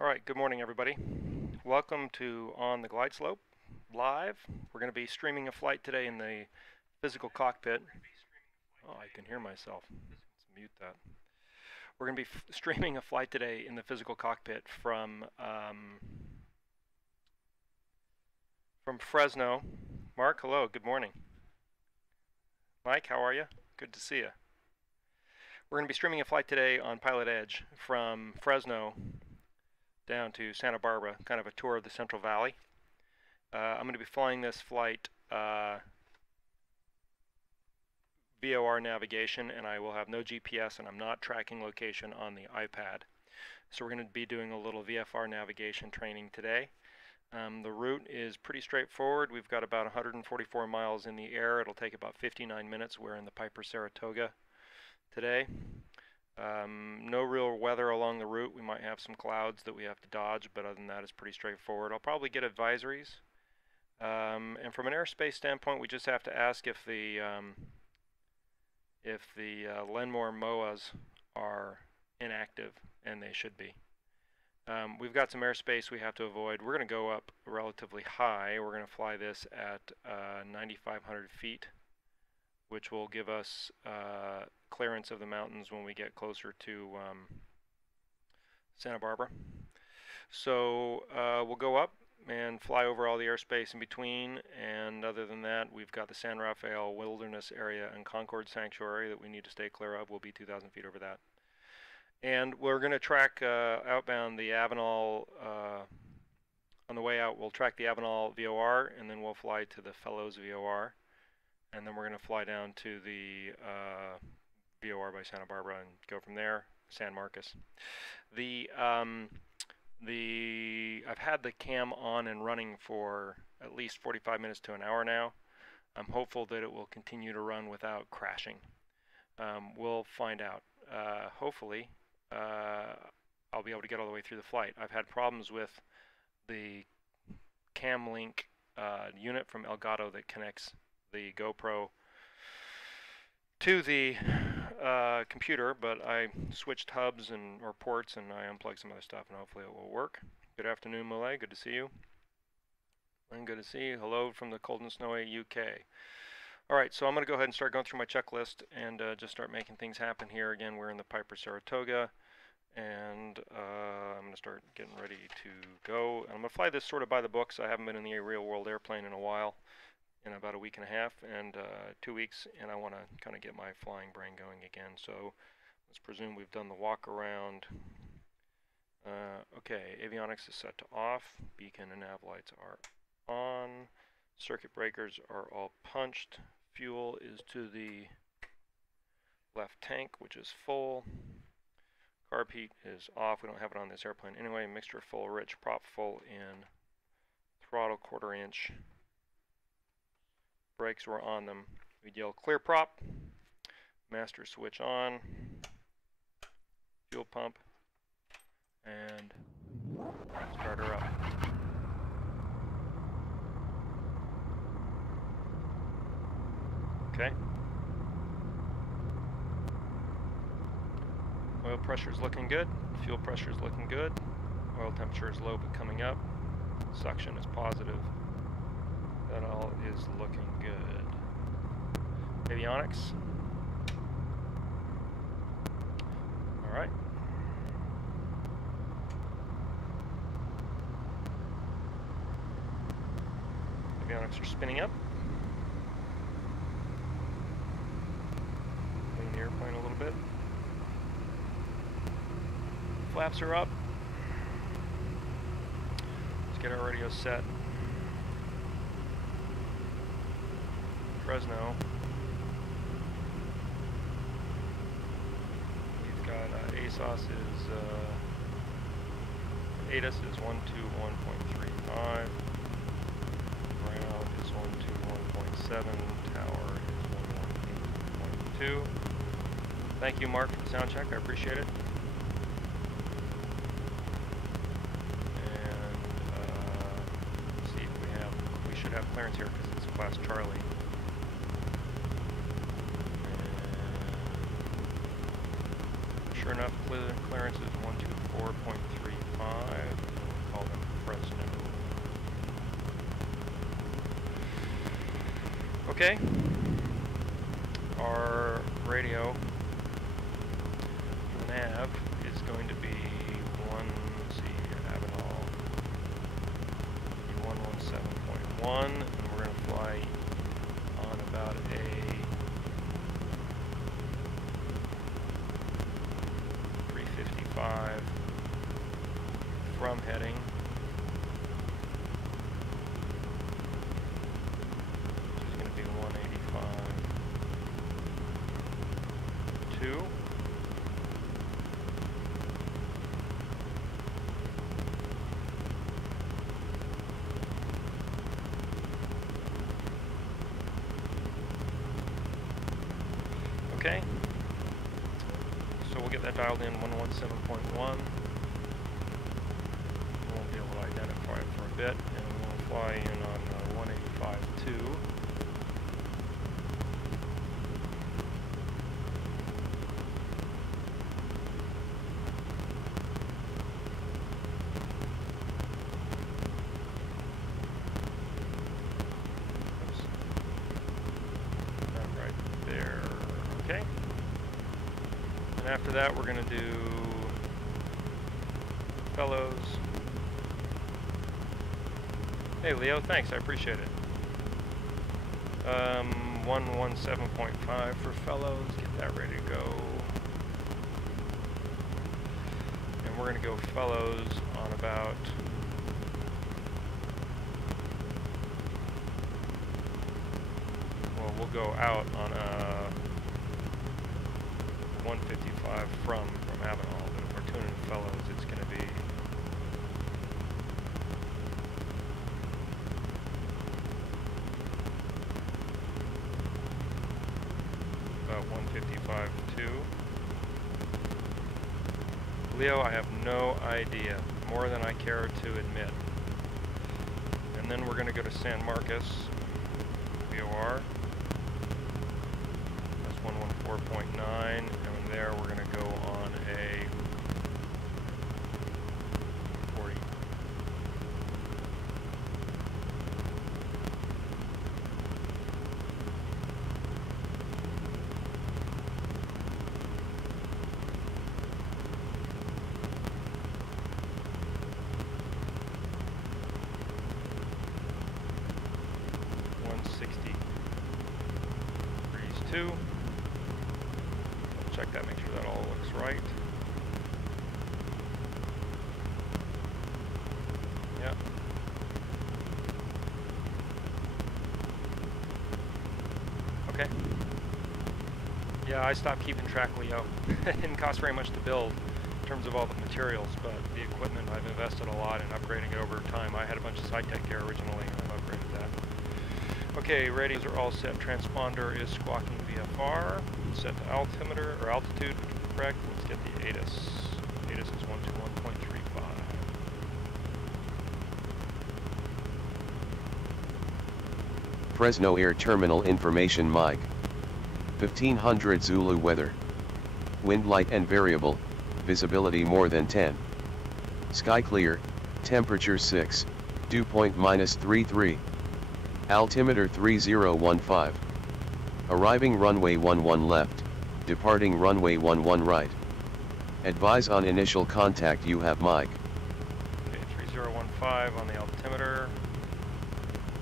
All right, good morning, everybody. Welcome to On the Glide Slope live. We're going to be streaming a flight today in the physical cockpit. Oh, I can hear myself. Let's mute that. We're going to be streaming a flight today in the physical cockpit from Fresno. Mark, hello, good morning. Mike, how are you? Good to see you. We're going to be streaming a flight today on PilotEdge from Fresno down to Santa Barbara, kind of a tour of the Central Valley. I'm going to be flying this flight VOR navigation, and I will have no GPS, and I'm not tracking location on the iPad. So we're going to be doing a little VFR navigation training today. The route is pretty straightforward. We've got about 144 miles in the air. It'll take about 59 minutes. We're in the Piper Saratoga today. No real weather along the route. We might have some clouds that we have to dodge, but other than that, it's pretty straightforward. I'll probably get advisories. And from an airspace standpoint, we just have to ask if the Lenmore MOAs are inactive, and they should be. We've got some airspace we have to avoid. We're going to go up relatively high. We're going to fly this at 9,500 feet, which will give us clearance of the mountains when we get closer to Santa Barbara. So we'll go up and fly over all the airspace in between, and other than that, we've got the San Rafael Wilderness Area and Concord Sanctuary that we need to stay clear of. We'll be 2,000 feet over that. And we're going to track outbound the Avenal. On the way out, we'll track the Avenal VOR, and then we'll fly to the Fellows VOR. And then we're going to fly down to the VOR by Santa Barbara and go from there, San Marcos. I've had the cam on and running for at least 45 minutes to an hour now. I'm hopeful that it will continue to run without crashing. We'll find out. Hopefully, I'll be able to get all the way through the flight. I've had problems with the cam link unit from Elgato that connects the GoPro to the computer, but I switched hubs or ports, and I unplugged some other stuff, and hopefully it will work. Good afternoon, Malay. Good to see you. And good to see you. Hello from the cold and snowy UK. All right, so I'm going to go ahead and start going through my checklist and just start making things happen here. Again, we're in the Piper Saratoga, and I'm going to start getting ready to go. And I'm going to fly this sort of by the books. I haven't been in the real-world airplane in a while, in about a week and a half and 2 weeks, and I want to kind of get my flying brain going again. So let's presume we've done the walk around. Okay, avionics is set to off. Beacon and nav lights are on. Circuit breakers are all punched. Fuel is to the left tank, which is full. Carb heat is off. We don't have it on this airplane anyway. Mixture full, rich, prop full in. Throttle 1/4 inch. Brakes were on them. We'd yell clear prop. Master switch on. Fuel pump. And start her up. Okay. Oil pressure is looking good. Fuel pressure is looking good. Oil temperature is low but coming up. Suction is positive. That all is looking good. Avionics. All right. Avionics are spinning up. Clean the airplane a little bit. Flaps are up. Let's get our radio set. Fresno. We've got ASOS is ATIS is 121.35. Ground is 121.7. Tower is 118.2. Thank you, Mark, for the sound check. I appreciate it. And let's see if we should have clearance here because it's class Charlie. Sure enough, clearance is 124.35. We'll call them Fresno. Okay. Our radio nav is going to be Avenal 117.1, and we're going to fly on about a 355 from heading. Which is going to be 185.2. Okay, so we'll get that dialed in 117.1. We won't be able to identify it for a bit, and we'll fly in on 185.2. Okay, and after that we're going to do fellows. Hey Leo, thanks, I appreciate it. 117.5 for fellows, get that ready to go. And we're going to go fellows on about we'll go out on a 155 from Avenal, but if we're tuning fellows, it's going to be about 155.2. Leo, I have no idea, more than I care to admit. And then we're going to go to San Marcos, VOR. 114.9, and from there we're going to go on a 40. Two. Check that, make sure that all looks right. Yeah. Okay. Yeah, I stopped keeping track, Leo. It didn't cost very much to build in terms of all the materials, but the equipment, I've invested a lot in upgrading it over time. I had a bunch of SciTech gear originally, and I've upgraded that. Okay, radios are all set. Transponder is squawking VFR. Set to altimeter, or altitude, which is correct. Let's get the ATIS. ATIS is 121.35. Fresno Air Terminal Information Mike. 1500 Zulu weather. Wind light and variable, visibility more than 10. Sky clear, temperature 6, dew point -33. Altimeter 3015. Arriving runway 11 left, departing runway 11 right. Advise on initial contact, you have Mike. Okay, 3015 on the altimeter.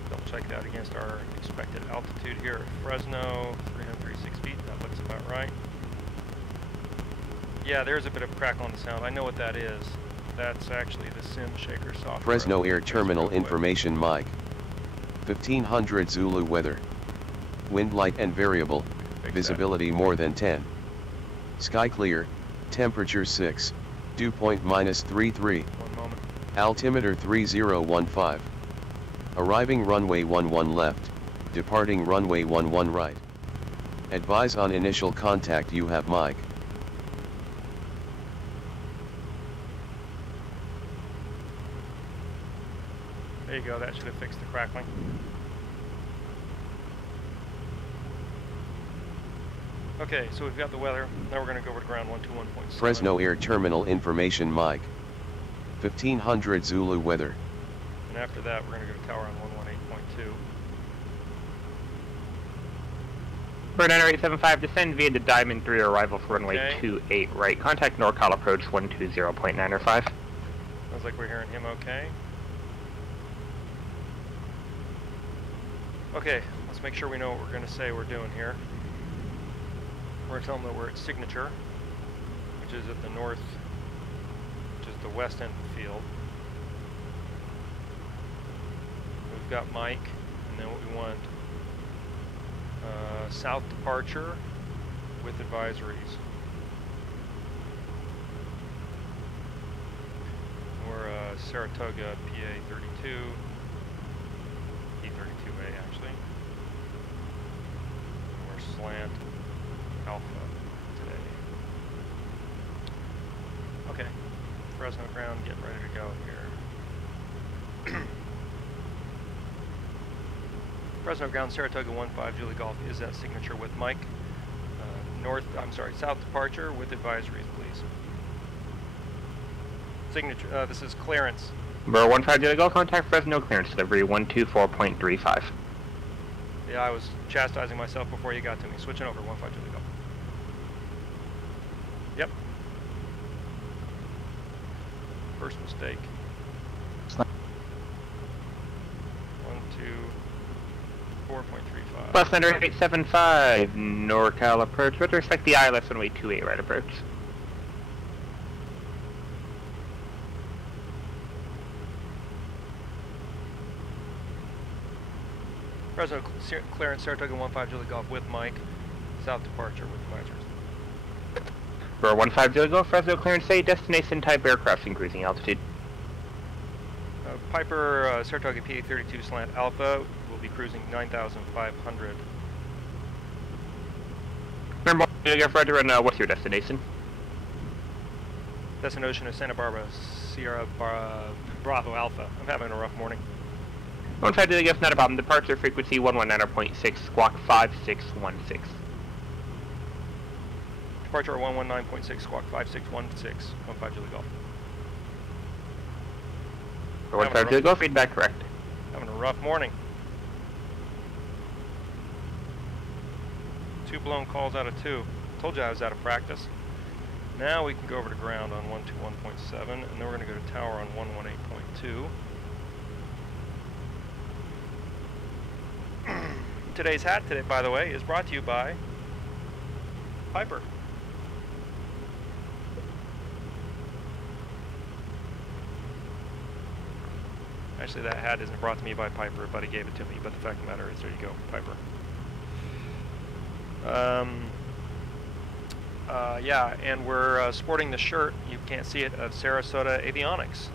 Double check that against our expected altitude here at Fresno, 336 feet, that looks about right. Yeah, there's a bit of crackle in the sound. I know what that is. That's actually the Sim Shaker software. Fresno Air Terminal Information Mike. 1500 Zulu weather. Wind light and variable, visibility more than 10. Sky clear, temperature 6, dew point -33. One moment. Altimeter 3015. Arriving runway 11 left, departing runway 11 right. Advise on initial contact, you have Mike. There you go, that should have fixed the crackling. Okay, so we've got the weather. Now we're going to go over to ground 121.7. Fresno Air Terminal Information Mike. 1500 Zulu weather. And after that, we're going to go to tower on 118.2. Bird 875, descend via the Diamond 3, arrival for runway Okay. 28 right. Contact NorCal approach 120.905. Sounds like we're hearing him okay. Okay, let's make sure we know what we're going to say we're doing here. We're going to tell them that we're at Signature, which is at the north, which is the west end of the field. We've got Mike, and then what we want, south departure with advisories. We're Saratoga, PA 32, P32A actually. We're slant Alpha today. Okay, Fresno ground, get ready to go here. Fresno ground, Saratoga 15 Julie Golf is at Signature with Mike. South departure with advisories, please. Signature, this is clearance. Bird 15 Julie Golf, contact Fresno clearance delivery 124.35. Yeah, I was chastising myself before you got to me. Switching over, 15 Julie Golf. Yep. First mistake. 124.35. Bus Thunder 875, NorCal approach with respect to the ILS runway 28 right approach. Fresno clearance, Saratoga 15 Julie Golf with Mike. South departure with advisors. Bird 15 Julie Golf, Fresno clearance say destination type aircraft in cruising altitude. Piper, Saratoga PA 32 slant Alpha will be cruising 9,500. Remember, Frederick, and what's your destination? Destination is Santa Barbara, Sierra Bravo Alpha. I'm having a rough morning. 15 Julie Golf, not a problem. Departure frequency 119.6, squawk 5616. Departure 119.6, squawk 5616, 15 Julie Golf. Bird 15 Julie Golf, feedback correct. Having a rough morning. 2 blown calls out of 2. Told you I was out of practice. Now we can go over to ground on 121.7, and then we're going to go to tower on 118.2. Today's hat, by the way, is brought to you by Piper. Actually, that hat isn't brought to me by Piper, but he gave it to me. But the fact of the matter is, there you go, Piper. Yeah, and we're sporting the shirt, you can't see it, of Sarasota Avionics.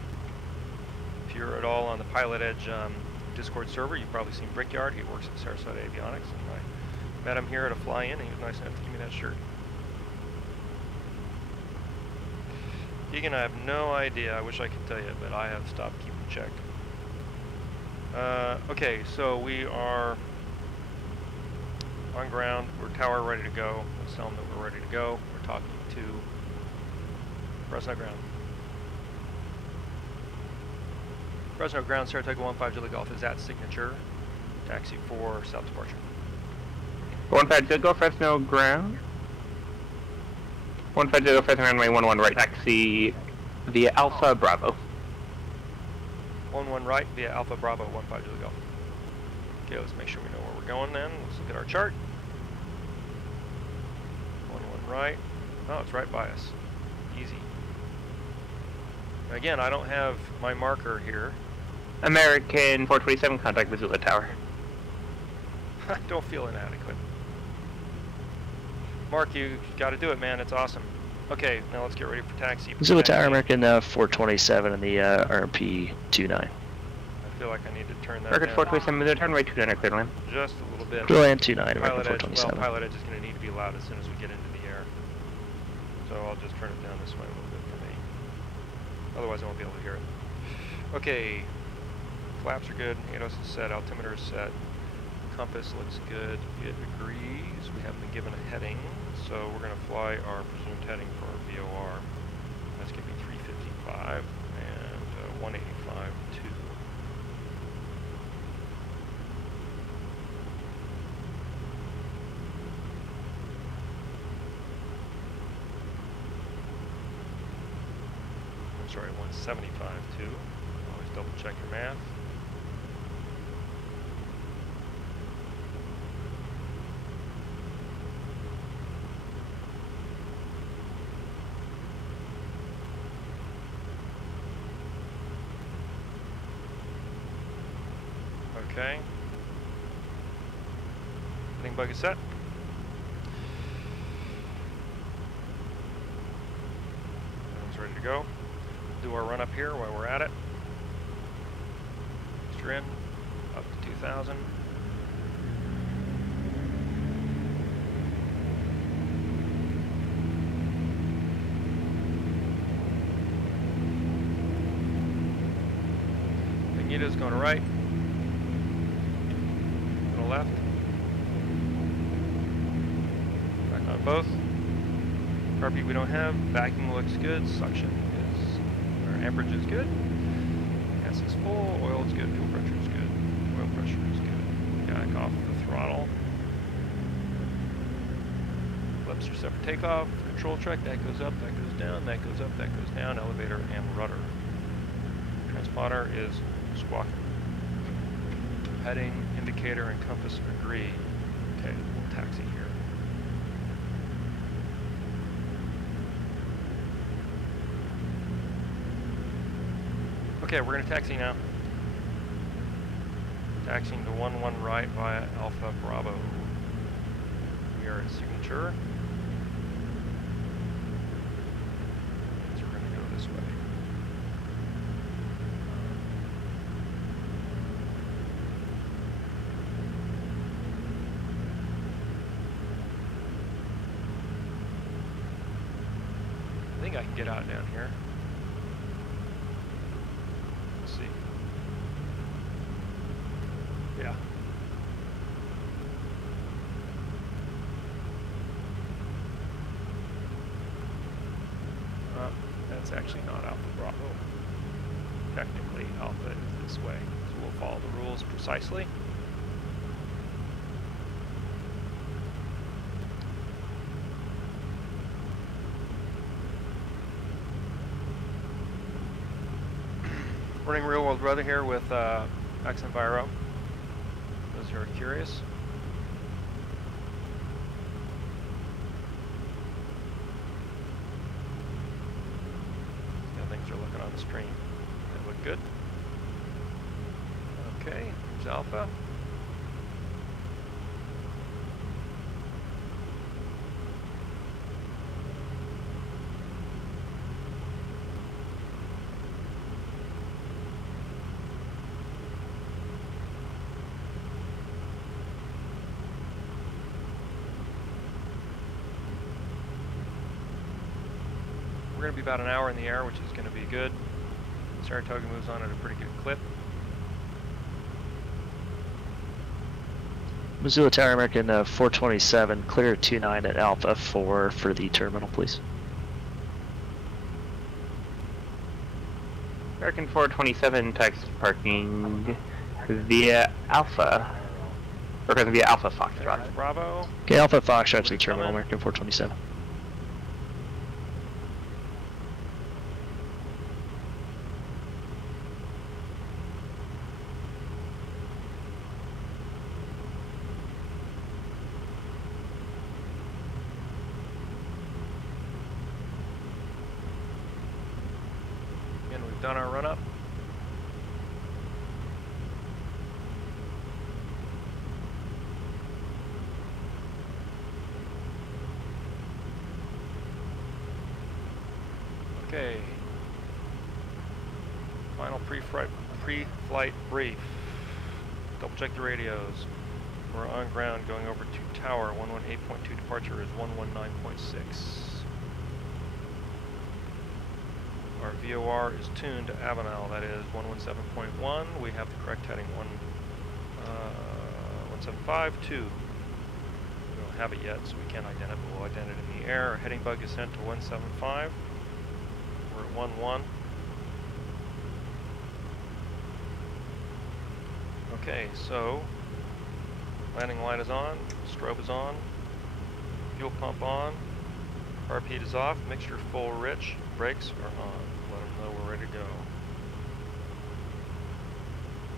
If you're at all on the PilotEdge Discord server, you've probably seen Brickyard. He works at Sarasota Avionics, and I met him here at a fly-in, and he was nice enough to give me that shirt. Egan, I have no idea. I wish I could tell you, but I have stopped keeping check. Okay, so we are on ground. We're tower ready to go. Let's tell them that we're ready to go. We're talking to Fresno ground. Fresno ground, Saratoga 15 Julie Golf is at Signature. Taxi for south departure. 15 Julie Golf, Fresno ground. 15 Julie Golf, Fresno runway 11 right, taxi via Alpha Bravo. 11 right via Alpha Bravo 15 Julie Golf. Okay, let's make sure we know where we're going then. Let's look at our chart. 11 right. Oh, it's right by us. Easy. Again, I don't have my marker here. American 427, contact Missoula Tower. I don't feel inadequate. Mark, you got to do it, man. It's awesome. Okay, now let's get ready for taxi. Missoula Tower, American 427 and the RMP 29. I feel like I need to turn that American down 427, Missoula Tower, runway 29, clear land. just a little bit. Clear land 29, American PilotEdge, 427. well, PilotEdge is going to need to be loud as soon as we get into the air. So I'll just turn it down this way a little bit for me. Otherwise I won't be able to hear it. Okay, flaps are good, ATOS is set, altimeter is set, compass looks good, it agrees. We haven't been given a heading, so we're going to fly our presumed heading for our VOR. That's going to be 355, and 185.2. I'm sorry, 175.2. Always double check your math. Okay. Heading bug is set. Everyone's ready to go. Do our run up here while we're at it. Extra in, up to 2,000. Magneto's going right. Left. Back on both. Carpet we don't have. Vacuum looks good. Suction is, or amperage is good. Gas is full. Oil is good. Fuel pressure is good. Oil pressure is good. Back off the throttle. Flips are set for takeoff. Control track. That goes up. That goes down. That goes up. That goes down. Elevator and rudder. Transponder is squawking. Heading, indicator, and compass agree. Okay, we'll taxi here. Okay, we're going to taxi now. Taxiing to 11 right via Alpha Bravo. We are at signature. So we're going to go this way. I think I can get out down here. Let's see. Yeah. That's actually not Alpha Bravo. Technically, Alpha is this way. So we'll follow the rules precisely. Running real world weather here with Enviro. Those who are curious. See how things are looking on the stream. They look good. Okay, here's Alpha. We're going to be about an hour in the air, which is going to be good. Saratoga moves on at a pretty good clip. Missoula Tower American 427, clear 29 at Alpha 4 for the terminal, please. American 427 taxi parking via Alpha. Or via Alpha Foxtrot. Bravo. Okay, Alpha Foxtrot to the terminal, American 427. Done our run up. Okay. Final pre-flight brief. Double check the radios. We're on ground going over to tower. 118.2 departure is 119.6. Our VOR is tuned to Avenel, that is 117.1. We have the correct heading 175.2. We don't have it yet, so we can't identify it. We'll identify it in the air. Our heading bug is sent to 175. We're at 11. Okay, so landing light is on, strobe is on, fuel pump on, carb heat is off, mixture full rich, brakes are on. Let them know we're ready to go.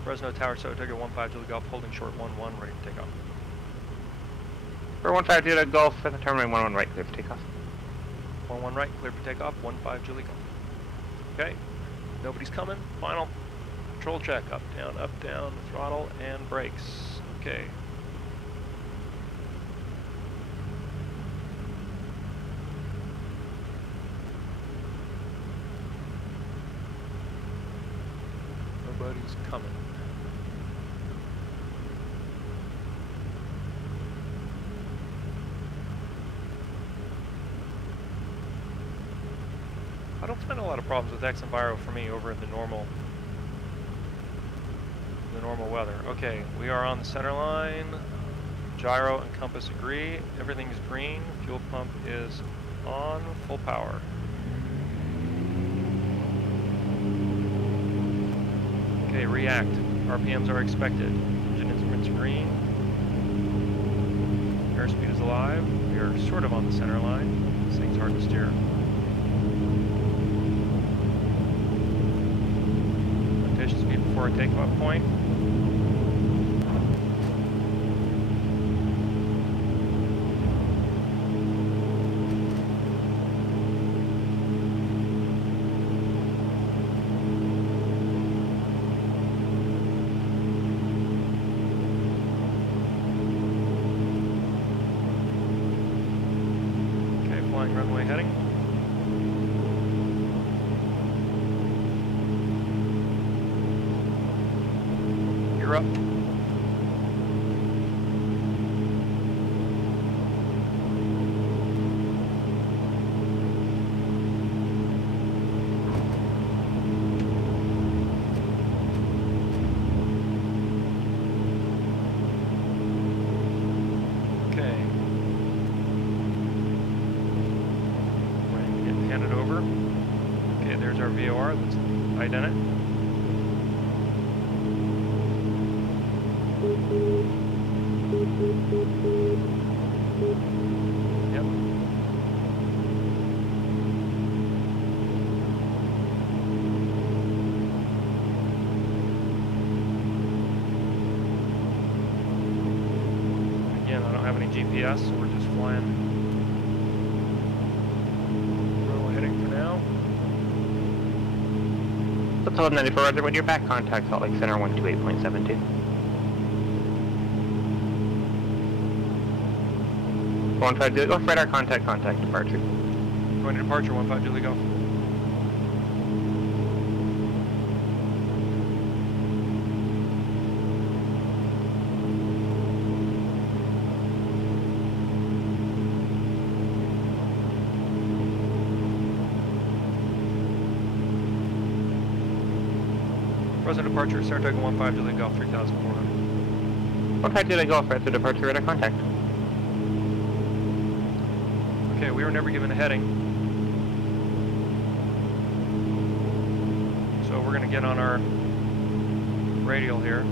Fresno Tower, Saratoga 15 Julie Golf, holding short 11, ready for takeoff. For 15 Julie Golf, at the terminal 11 right, clear for takeoff. 11 right, clear for takeoff, 15 Julie Golf. Okay, nobody's coming. Final control check, up, down, throttle, and brakes. Okay. Nobody's coming. I don't find a lot of problems with X Enviro for me over the normal weather. Okay, we are on the center line. Gyro and compass agree. Everything is green. Fuel pump is on. Full power. Okay, react. RPMs are expected. Engine instruments green. Airspeed is alive. We are sort of on the center line. This thing's hard to steer. Rotation speed before our takeoff point. Runway heading. You're up. Our VOR that's identical. Yep. Again, I don't have any GPS, so we're just flying. Runway heading for now. Hotel 94, Roger, when you're back, contact Salt Lake Center 128.72. 15 Julie Golf, radar contact departure. Going to departure, 15 Julie Golf. Present departure, Saratoga 15 Julie Golf 3400. 15 Julie Golf, right to departure, radar contact. Okay, we were never given a heading. So we're going to get on our radial here.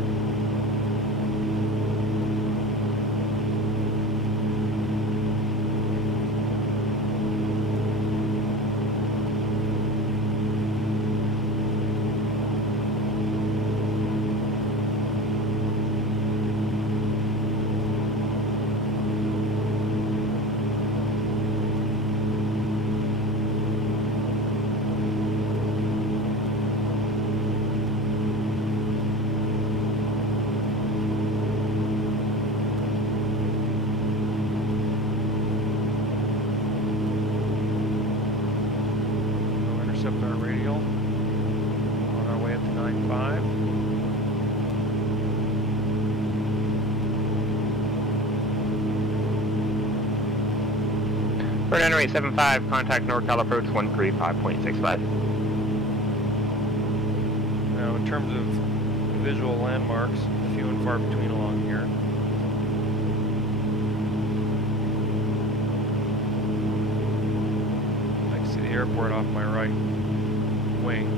Intercept our radial on our way up to 95. For an Rate 75, contact NorCal approach 135.65. Now, in terms of visual landmarks, few and far between along here. I can see the airport off my right wing.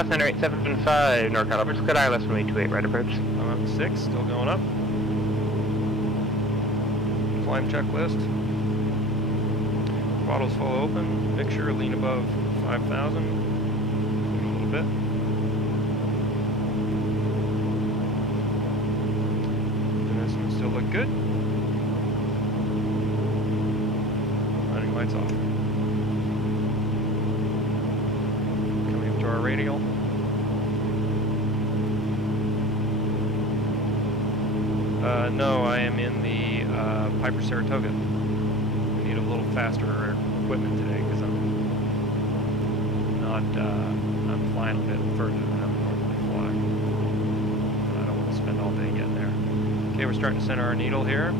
Alpha Center 875, NorCal approach, good eye, less than 28, right approach. I'm up 6, still going up. Climb checklist. Throttle's full open. Mixture lean above 5,000. A little bit. This still look good. Running lights off. Coming up to our radial. No, I am in the Piper Saratoga. We need a little faster equipment today because I'm flying a bit further than I would normally fly. I don't want to spend all day getting there. Okay, we're starting to center our needle here.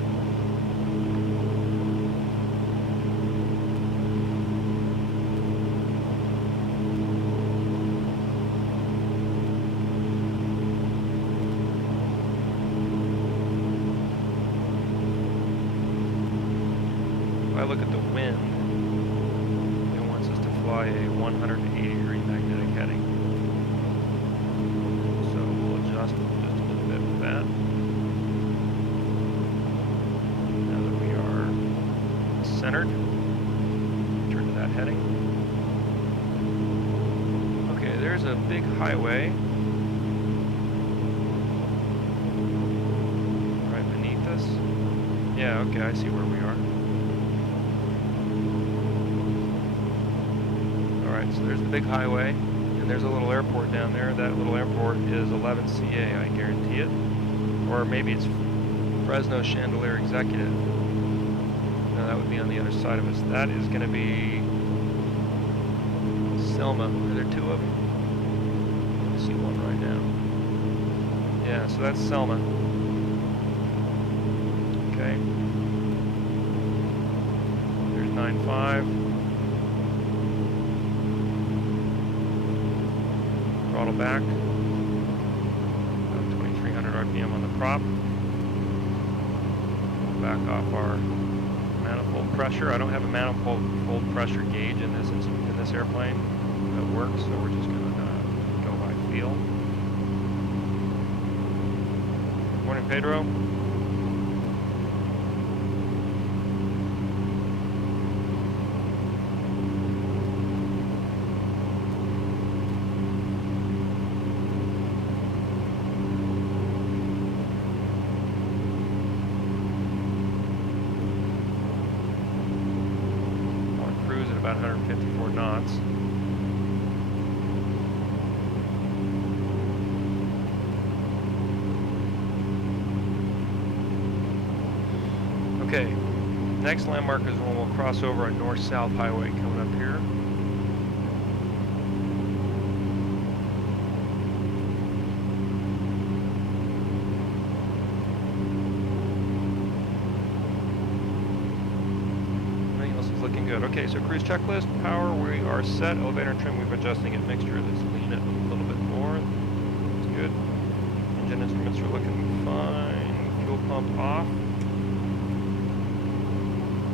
If I look at the wind, it wants us to fly a 180-degree magnetic heading. So we'll adjust just a little bit with that. Now that we are centered, turn to that heading. Okay, there's a big highway right beneath us. Yeah, okay, I see where we are. So there's the big highway, and there's a little airport down there. That little airport is 11CA, I guarantee it. Or maybe it's Fresno Chandelier Executive. No, that would be on the other side of us. That is going to be Selma. Are there two of them? I see one right now. Yeah, so that's Selma. Okay. There's 9.5. Throttle back, about 2,300 RPM on the prop. We'll back off our manifold pressure. I don't have a manifold pressure gauge in this airplane that works, so we're just going to go by feel. Morning, Pedro. About 154 knots. Okay, next landmark is when we'll cross over a north-south highway coming up here. Looking good. Okay, so cruise checklist, power, we are set. Elevator and trim, we've adjusting it. Mixture, let's lean it a little bit more. It's good. Engine instruments are looking fine. Fuel pump off.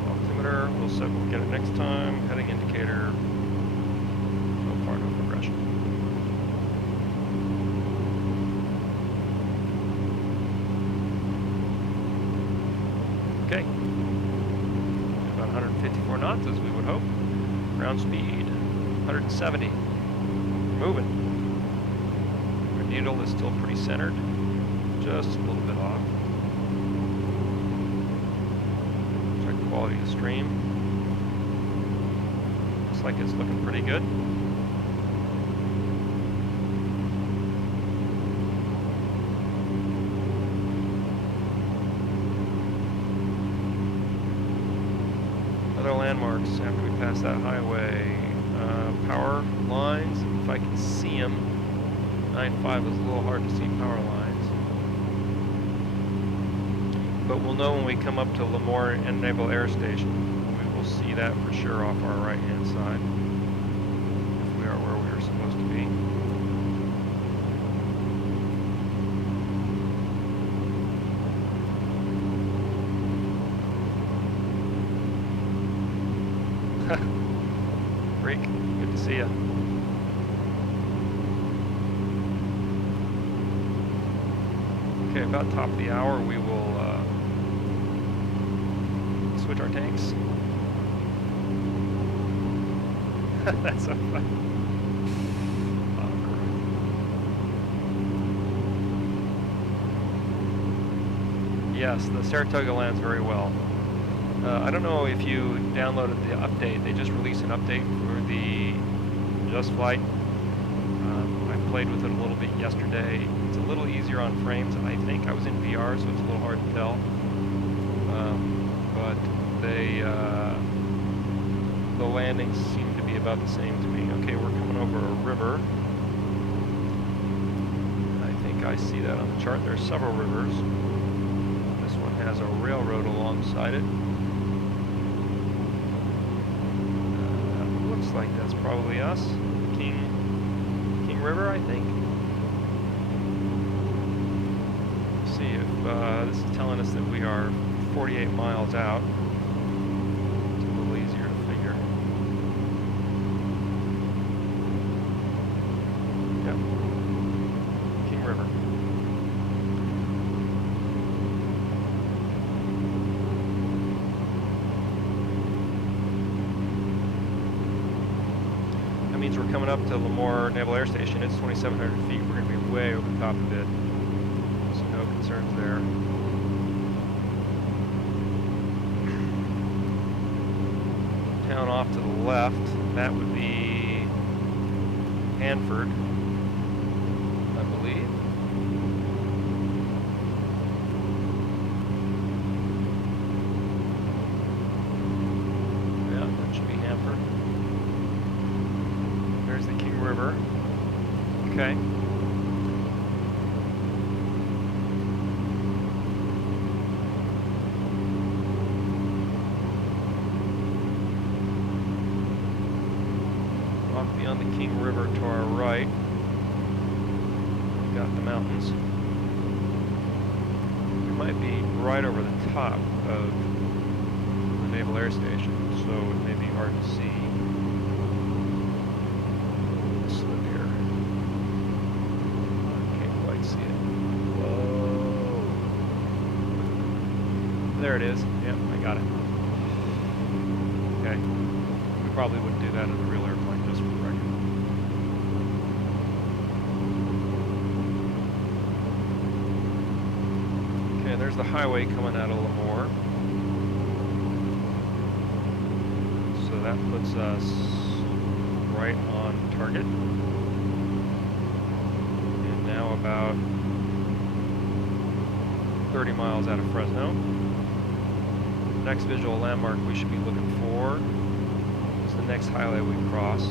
Altimeter, we'll set, we'll get it next time. Heading indicator, so far no progression. Okay. 154 knots, as we would hope. Ground speed, 170. Moving. Our needle is still pretty centered, just a little bit off. Check quality of the stream. Looks like it's looking pretty good. Landmarks after we pass that highway. Power lines, if I can see them. 9.5 is a little hard to see power lines. But we'll know when we come up to Lemoore and Naval Air Station. We will see that for sure off our right-hand side. If we are where we are supposed to be. Freak, good to see ya. Okay, about top of the hour, we will switch our tanks. That's so funny. Yes, the Saratoga lands very well. I don't know if you downloaded the update. They just released an update for the Just Flight. I played with it a little bit yesterday. It's a little easier on frames, I think. I was in VR, so it's a little hard to tell. But the landings seem to be about the same to me. Okay, we're coming over a river. I think I see that on the chart. There's several rivers. This one has a railroad alongside it. Looks like that's probably us. King River, I think. Let's see if this is telling us that we are 48 miles out. It's a little easier to figure. Yep. King River. That means we're coming up to Lemoore Naval Air Station. It's 2,700 feet. We're going to be way over the top of it. So no concerns there. Town off to the left, that would be Hanford, I believe. Yeah, that should be Hanford. There's the King River. Okay. Off beyond the King River to our right, we've got the mountains. We might be right over the top of the Naval Air Station, so it may be hard to see. Slip here. I can't quite see it. Whoa! There it is. Yep, I got it. Okay. We probably wouldn't do that in a real airplane, just for the record. Okay, there's the highway coming out of Lemoore. So that puts us right on target. And now about 30 miles out of Fresno. Next visual landmark we should be looking for is the next highway we cross.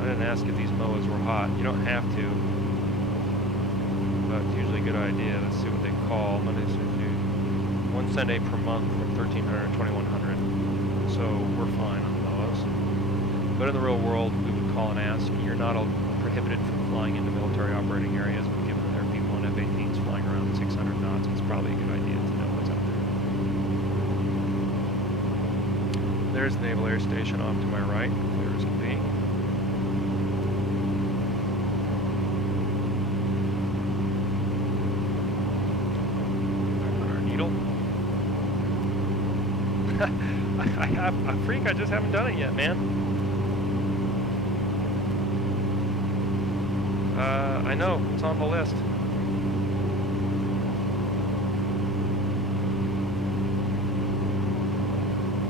I didn't ask if these MOAs were hot. You don't have to, but it's usually a good idea. Let's see what they call Monday, Tuesday. One Sunday per month from 1,300 to 2,100. So we're fine on the MOAs. But in the real world, we would call and ask. You're not prohibited from flying into military operating areas, but given that there are people in F-18s flying around 600 knots, it's probably a good idea to know what's out there. There's the Naval Air Station off to my right, clear as can be. Back on our needle. I freak, I just haven't done it yet, man. I know, it's on the list.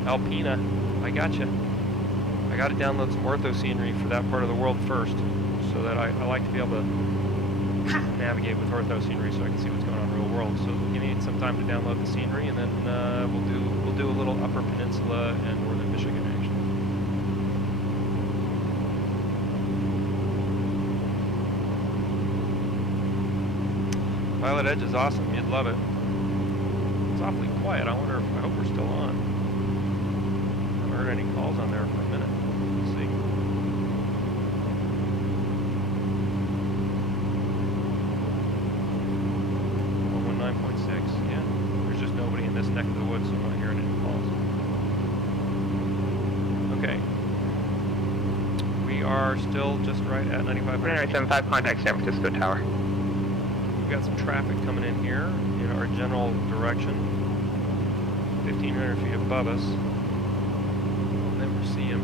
Alpina, I gotcha. I gotta download some ortho scenery for that part of the world first, so that I like to be able to navigate with ortho scenery so I can see what's going on in the real world. So you need some time to download the scenery, and then we'll do a little Upper Peninsula and Northern Michigan action. PilotEdge is awesome. You'd love it. It's awfully quiet. I hope we're still on. I haven't heard any calls on there for a minute. Let's see. 119.6. Yeah. There's just nobody in this neck of the woods, so I'm not hearing any calls. Okay. We are still just right at 9,500. 975, contact San Francisco Tower. we've got some traffic coming in here in our general direction. 1,500 feet above us. I'll never see him.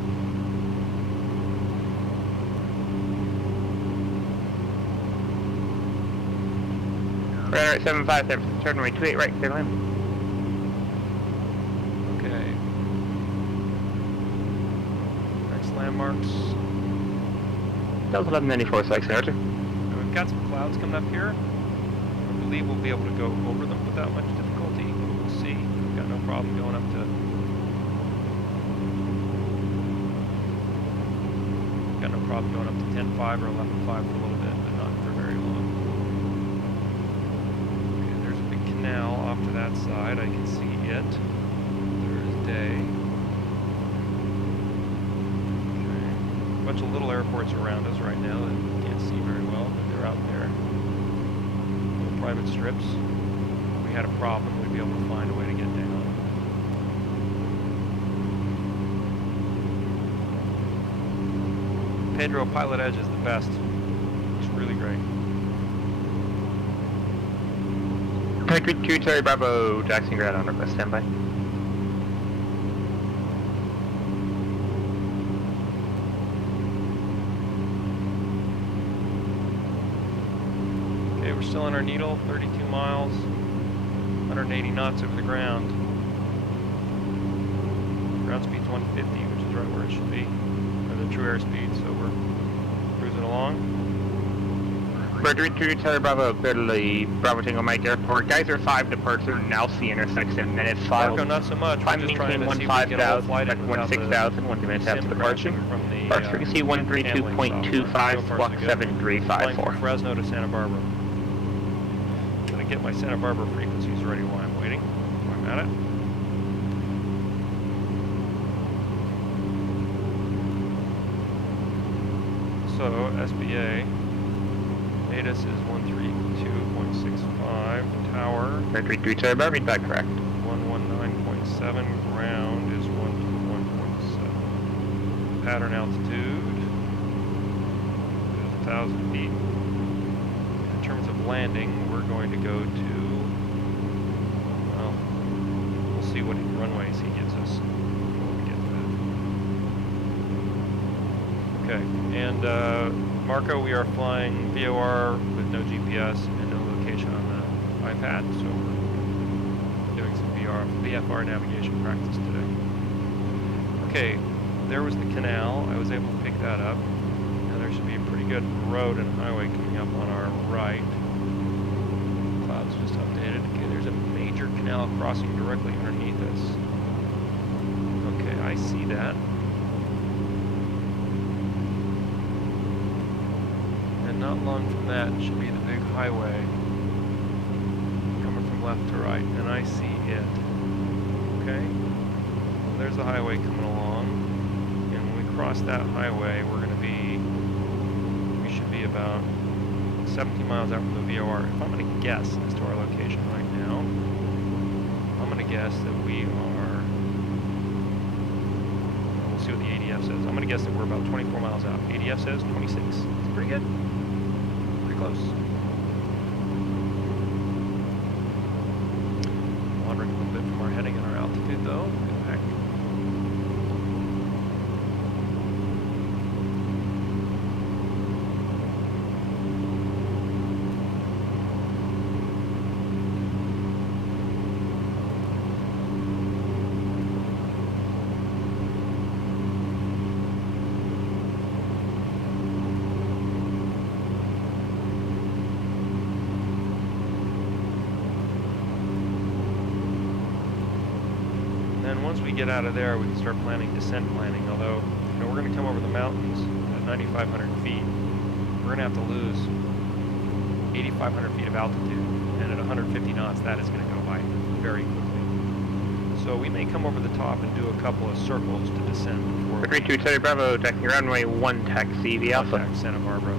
Radar 757, turn right 28 right, clear land. Okay. Next landmarks. Delta 1194, Sykes, Roger. Now we've got some clouds coming up here. I believe we'll be able to go over them without much difficulty. We'll see. We've got no problem going up to... Got no problem going up to 10.5 or 11.5 for a little bit, but not for very long. Okay, there's a big canal off to that side. I can see it. There is day. Okay. A bunch of little airports around us right now that we can't see very well, but they're out there. Little private strips. If we had a problem, we'd be able to find a way to get down. Pedro, PilotEdge is the best. It's really great. Patrick 2, Terry Bravo, Jackson Grad on request, standby. Okay, we're still on our needle, 32 miles, 180 knots over the ground. Ground speed's 150, which is right where it should be. The true airspeed, so we're cruising along. Bird 2, Terry Bravo, clear to the Bravo Tango Mike Airport. Geyser 5 departure, now C intersection, minute 5. Marco, not so much. I'm We're just trying to see if we can get a whole flight in without the 16,000, 1 minutes after sim departure. crashing from the Parts frequency handling software. 132.25, So far, squawk so good. 7354. Flying from Fresno to Santa Barbara. I'm gonna get my Santa Barbara frequencies ready while I'm waiting. While I'm at it. So SBA, ATIS is 132.65, tower, Bird 3, Terry Bravo, read back correct. 119.7, ground is 121.7. Pattern altitude is 1,000 feet. In terms of landing, we're going to go to, well, we'll see what runways he gives us when we get to that. Okay, and Marco, we are flying VOR with no GPS and no location on the iPad, so we're doing some VFR navigation practice today. Okay, there was the canal. I was able to pick that up. Now there should be a pretty good road and highway coming up on our right. Clouds just updated. Okay, there's a major canal crossing directly underneath us. Okay, I see that. And not long from that should be the big highway coming from left to right, and I see it. Okay, so there's the highway coming along, and when we cross that highway, we should be about 17 miles out from the VOR. If I'm going to guess as to our location right now, I'm going to guess that we are, we'll see what the ADF says. I'm going to guess that we're about 24 miles out. ADF says 26. It's pretty good. Pretty close. Wandering a little bit from our heading and our altitude though. Get back. Once we get out of there, we can start planning descent planning, although we're going to come over the mountains at 9,500 feet. We're going to have to lose 8,500 feet of altitude, and at 150 knots, that is going to go by very quickly. So we may come over the top and do a couple of circles to descend before 3-2, Terry Bravo, taxi runway 1 taxi, V Alpha. contact Santa Barbara.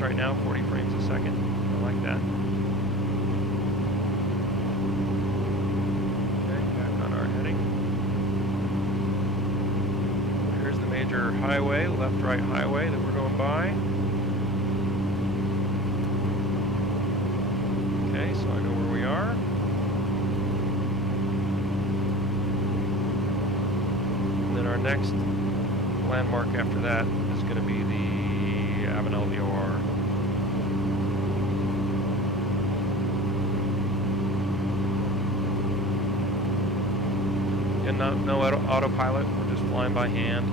Right now, 40 frames a second. I like that. Okay, back on our heading. major highway, left-right highway that we're going by. Okay, so I know where we are. And then our next landmark after that is going to be the Avenel VOR. And no autopilot, we're just flying by hand.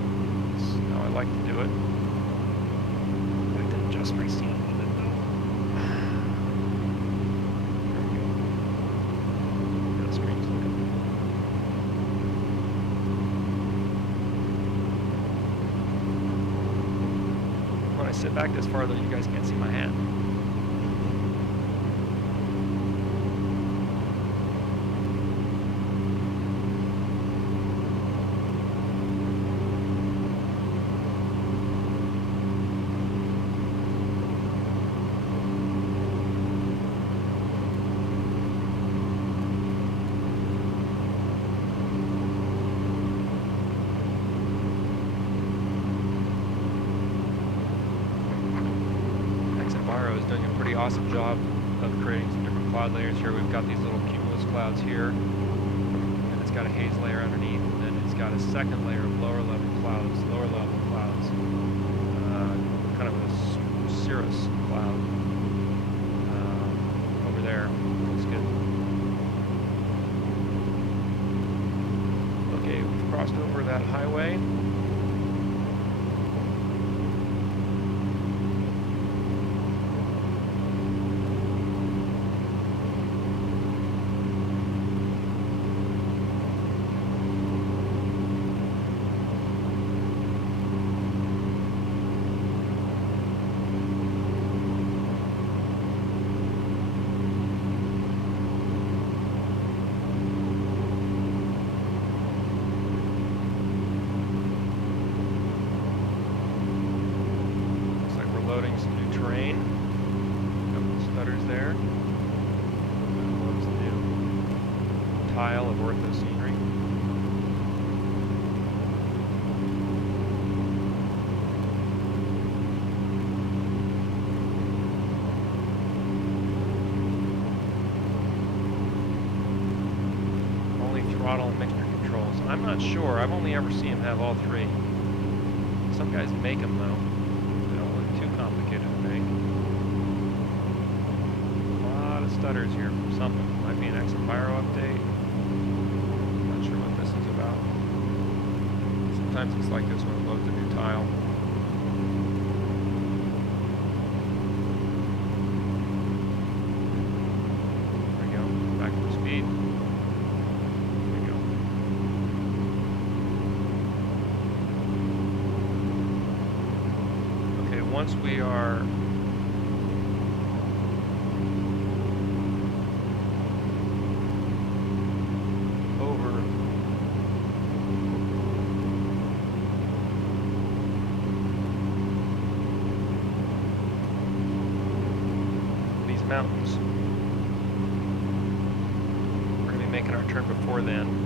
That's how I like to do it. I have to adjust my seat a little bit though. There we go. Yeah, the screen's looking. When I sit back this far though, you guys can't see my hat. Awesome job of creating some different cloud layers here. We've got these little cumulus clouds here, and it's got a haze layer underneath, and then it's got a second layer of lower level clouds, kind of a cirrus cloud over there. Looks good. Okay, we've crossed over that highway. Throttle and mixture controls. I'm not sure. I've only ever seen him have all three. Some guys make them though. They don't look too complicated to make. A lot of stutters here from something. Might be an X-Enviro update. Not sure what this is about. Sometimes it's like this when it loads a new tile. There we go. Back to speed. Once we are over these mountains, we're going to be making our turn before then.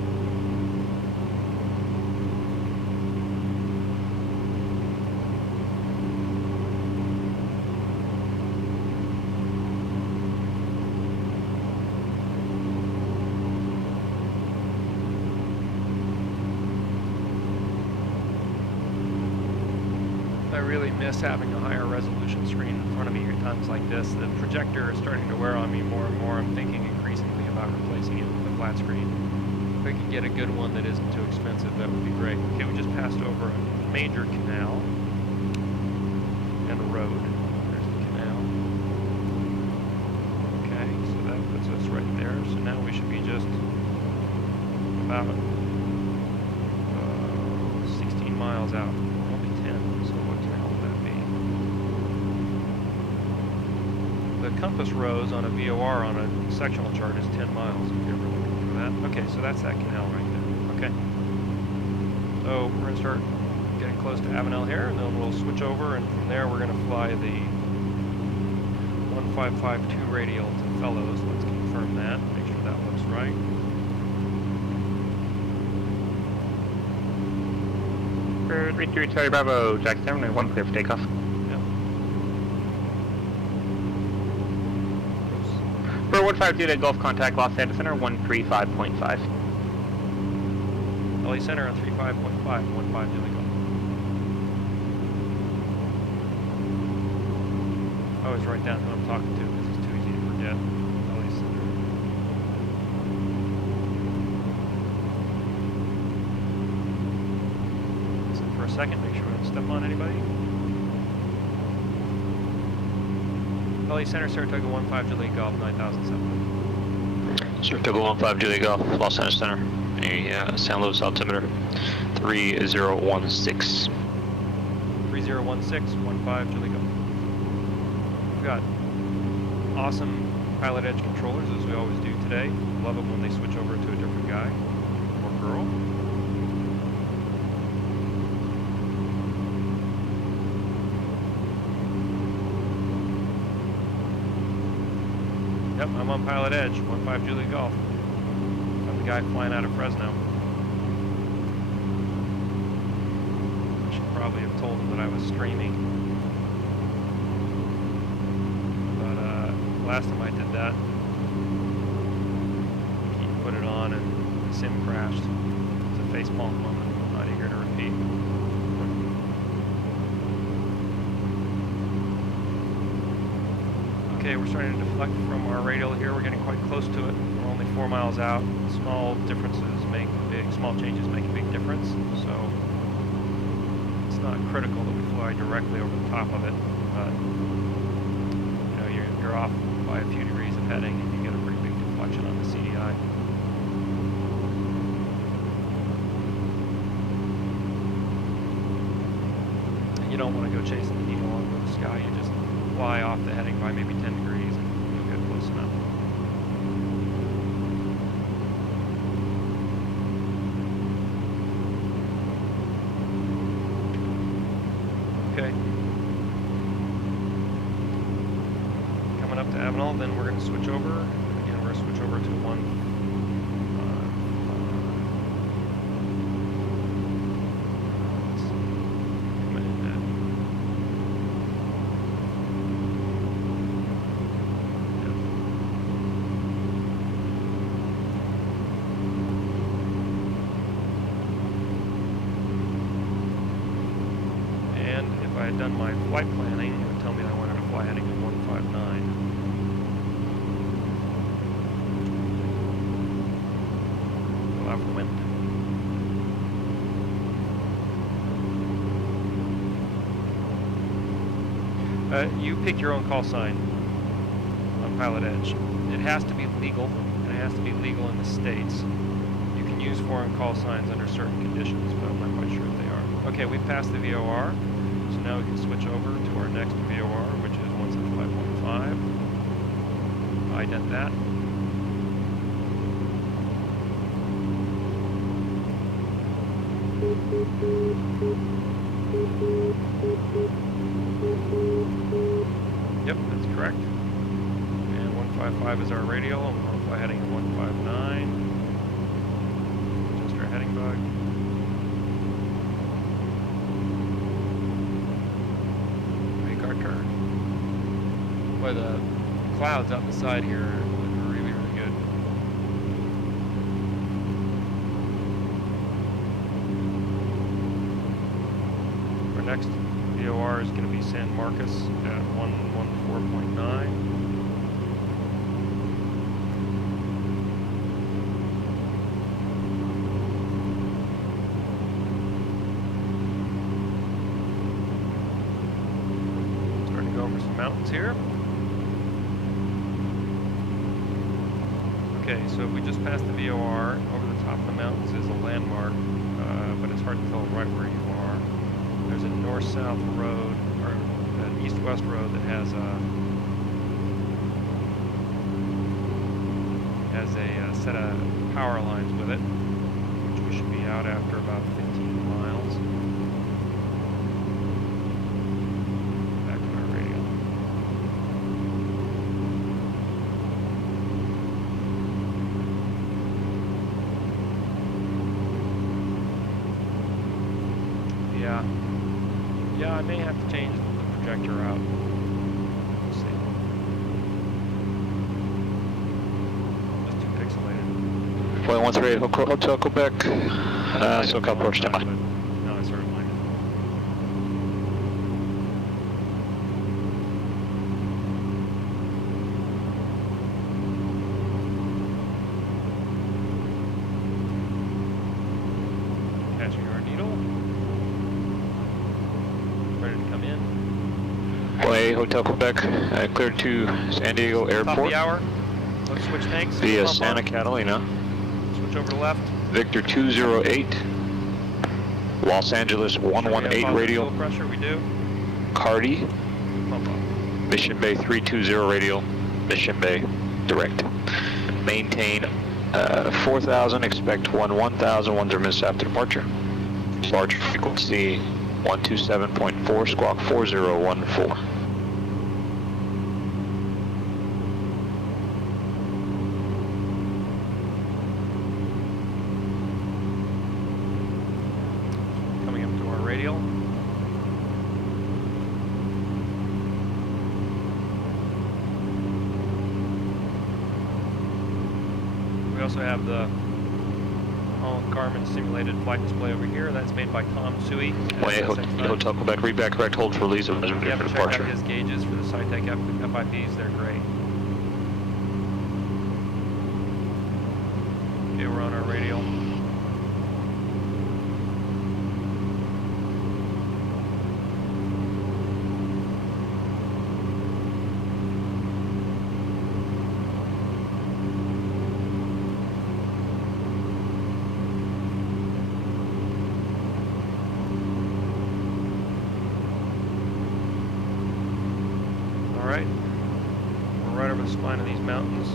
I really miss having a higher resolution screen in front of me at times like this. The projector is starting to wear on me more and more. I'm thinking increasingly about replacing it with a flat screen. If I could get a good one that isn't too expensive, that would be great. Okay, we just passed over a major canal and a road. There's the canal. Okay, so that puts us right there. So now we should be just about 16 miles out. Only 10, so what the hell would that be? The compass rose on a VOR on a sectional chart is 10 miles, if you're ever looking for that. Okay, so that's that canal right there. Okay. So we're going to start getting close to Avenel here, and then we'll switch over, and from there we're going to fly the 1552 radial to Fellows. Let's confirm that, make sure that looks right. Bird 3 Charlie Bravo, Jack's terminal 1 clear for takeoff. Yep. Bird 150 Gulf contact Los Angeles Center 135.5. LA Center on 35.5, 15 Julie Golf. I always write down who I'm talking to because it's too easy to forget. LA Center. Listen for a second, make sure we don't step on anybody. LA Center, Saratoga 15 Julie Golf, 9007. Saratoga 15 Julie Golf, Los Angeles Center. A San Luis altimeter 3016. 3016, 15 Julie Golf. We've got awesome PilotEdge controllers, as we always do today. Love them when they switch over to a different guy or girl. Yep, I'm on PilotEdge, 15 Julie Golf. I'm the guy flying out of Fresno. I should probably have told him that I was streaming. But last time I did that, he put it on and the sim crashed. It's a facepalm moment I'm not eager to repeat. Okay, we're starting to deflect from our radial here. We're getting quite close to it. We're only 4 miles out. Small differences make big, small changes make a big difference. So it's not critical that we fly directly over the top of it. But you know, you're off by a few degrees of heading, and you get a pretty big deflection on the CDI. And you don't want to go chasing the needle all over the sky. You just fly off the heading by maybe 10 degrees and you'll get close enough. Okay. Coming up to Avenal, then we're going to switch over. Again, we're going to switch over to 1. If I had done my flight planning, it would tell me that I wanted to fly heading to 159. Go out for the wind. You pick your own call sign on PilotEdge. It has to be legal, and it has to be legal in the States. You can use foreign call signs under certain conditions, but I'm not quite sure if they are. Okay, we've passed the VOR. So now we can switch over to our next VOR, which is 175.5. Ident that. Yep, that's correct. And 155 is our radial, and we're going to fly heading to 159. Just our heading bug. Boy, the clouds out the side here look really, really good. Our next VOR is going to be San Marcos at 114.9. Starting to go over some mountains here. Okay, so if we just passed the VOR, over the top of the mountains is a landmark, but it's hard to tell right where you are. There's a north-south road, or an east-west road that has a set of power lines with it, which we should be out after about 15 miles. Back to our radio. I may have to change the projector out. We'll see. Just too pixelated. Flight 138 Hotel Quebec. SoCal approach standby. No, I sort of mind it. Catching our needle. Ready to come in. Flight Hotel Quebec, cleared to San Diego Top of Airport the hour. Let's switch tanks. via Pump Santa on. Catalina. Switch over to left. Victor 208. Los Angeles 118 radial. Fuel pressure, we do. Cardi. Pump up. Mission Bay 320 radial. Mission Bay direct. Maintain 4,000. Expect 1,000. 1 minutes after departure. Departure frequency 127.4. Squawk 4014. Coming up to our radial. We also have the Holland Garmin simulated flight display over here. That's made by Tom Sui. Flight Hotel Quebec, read back correct, hold for release of If you for haven't checked out departure. his gauges for the SciTech FIPs, they're great. Okay, we're on our radial. Alright, we're right over the spine of these mountains.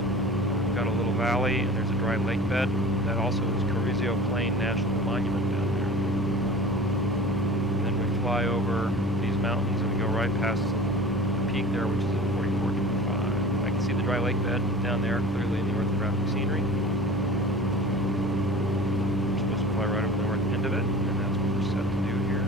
We've got a little valley and there's a dry lake bed. That also is Carrizo Plain National Monument down there. And then we fly over these mountains and we go right past the peak there, which is at 4425. I can see the dry lake bed down there clearly in the orthographic scenery. We're supposed to fly right over the north end of it, and that's what we're set to do here.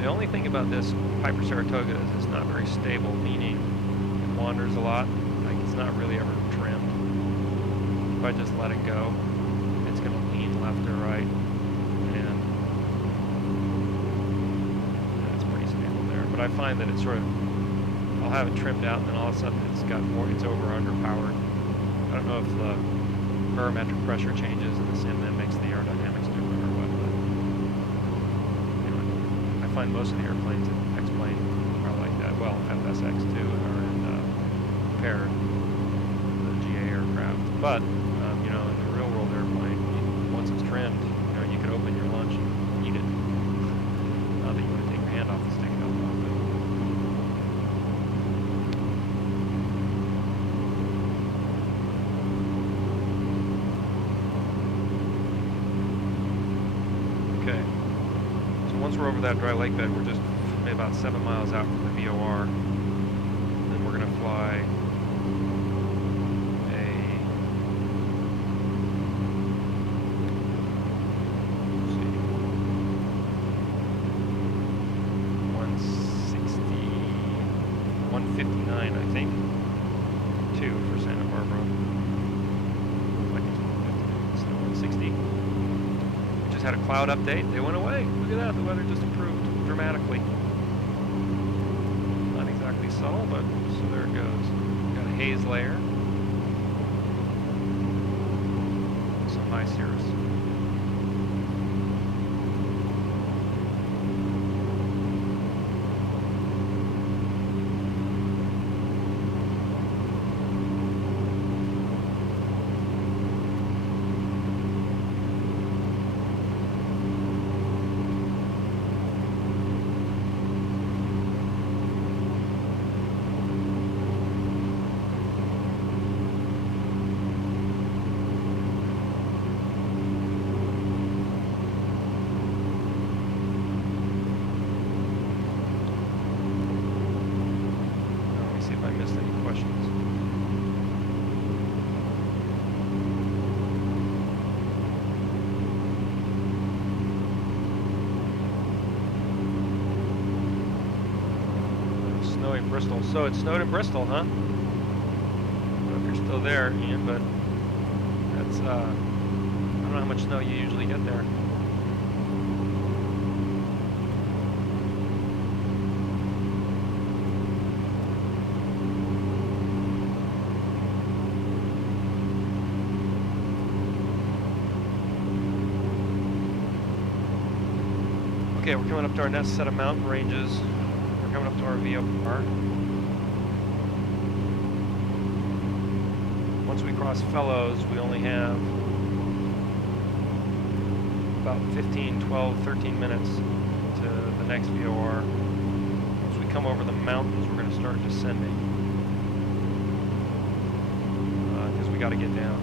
The only thing about this Piper Saratoga is it's not very stable, meaning it wanders a lot. Like it's not really ever trimmed. If I just let it go, it's going to lean left or right, and that's pretty stable there. But I find that it's sort of, I'll have it trimmed out, and then all of a sudden it's got more, it's over or underpowered. I don't know if the barometric pressure changes and then makes the aerodynamics different or what. But anyway, I find most of the airplanes in X-plane are like that. Well, FSX too are in paired, the GA aircraft. But you know, in the real world airplane, once it's trimmed, you know, you can open your lunch and eat it. Not that you want to take your hand off the stick and off it. Okay, so once we're over that dry lake bed, we're just maybe about 7 miles out from the VOR. Then we're going to fly a, let's see, 159, I think, 2 for Santa Barbara. Like it's 160. Had a cloud update, they went away. Look at that, the weather just improved dramatically. Not exactly subtle, but so there it goes. Got a haze layer. Some high cirrus. snowy Bristol. So it snowed in Bristol, huh? I don't know if you're still there, Ian, but that's, I don't know how much snow you usually get there. Okay, we're coming up to our next set of mountain ranges. We're coming up to our VOR. Once we cross Fellows, we only have about 15, 12, 13 minutes to the next VOR. As we come over the mountains, we're going to start descending. Because we got to get down.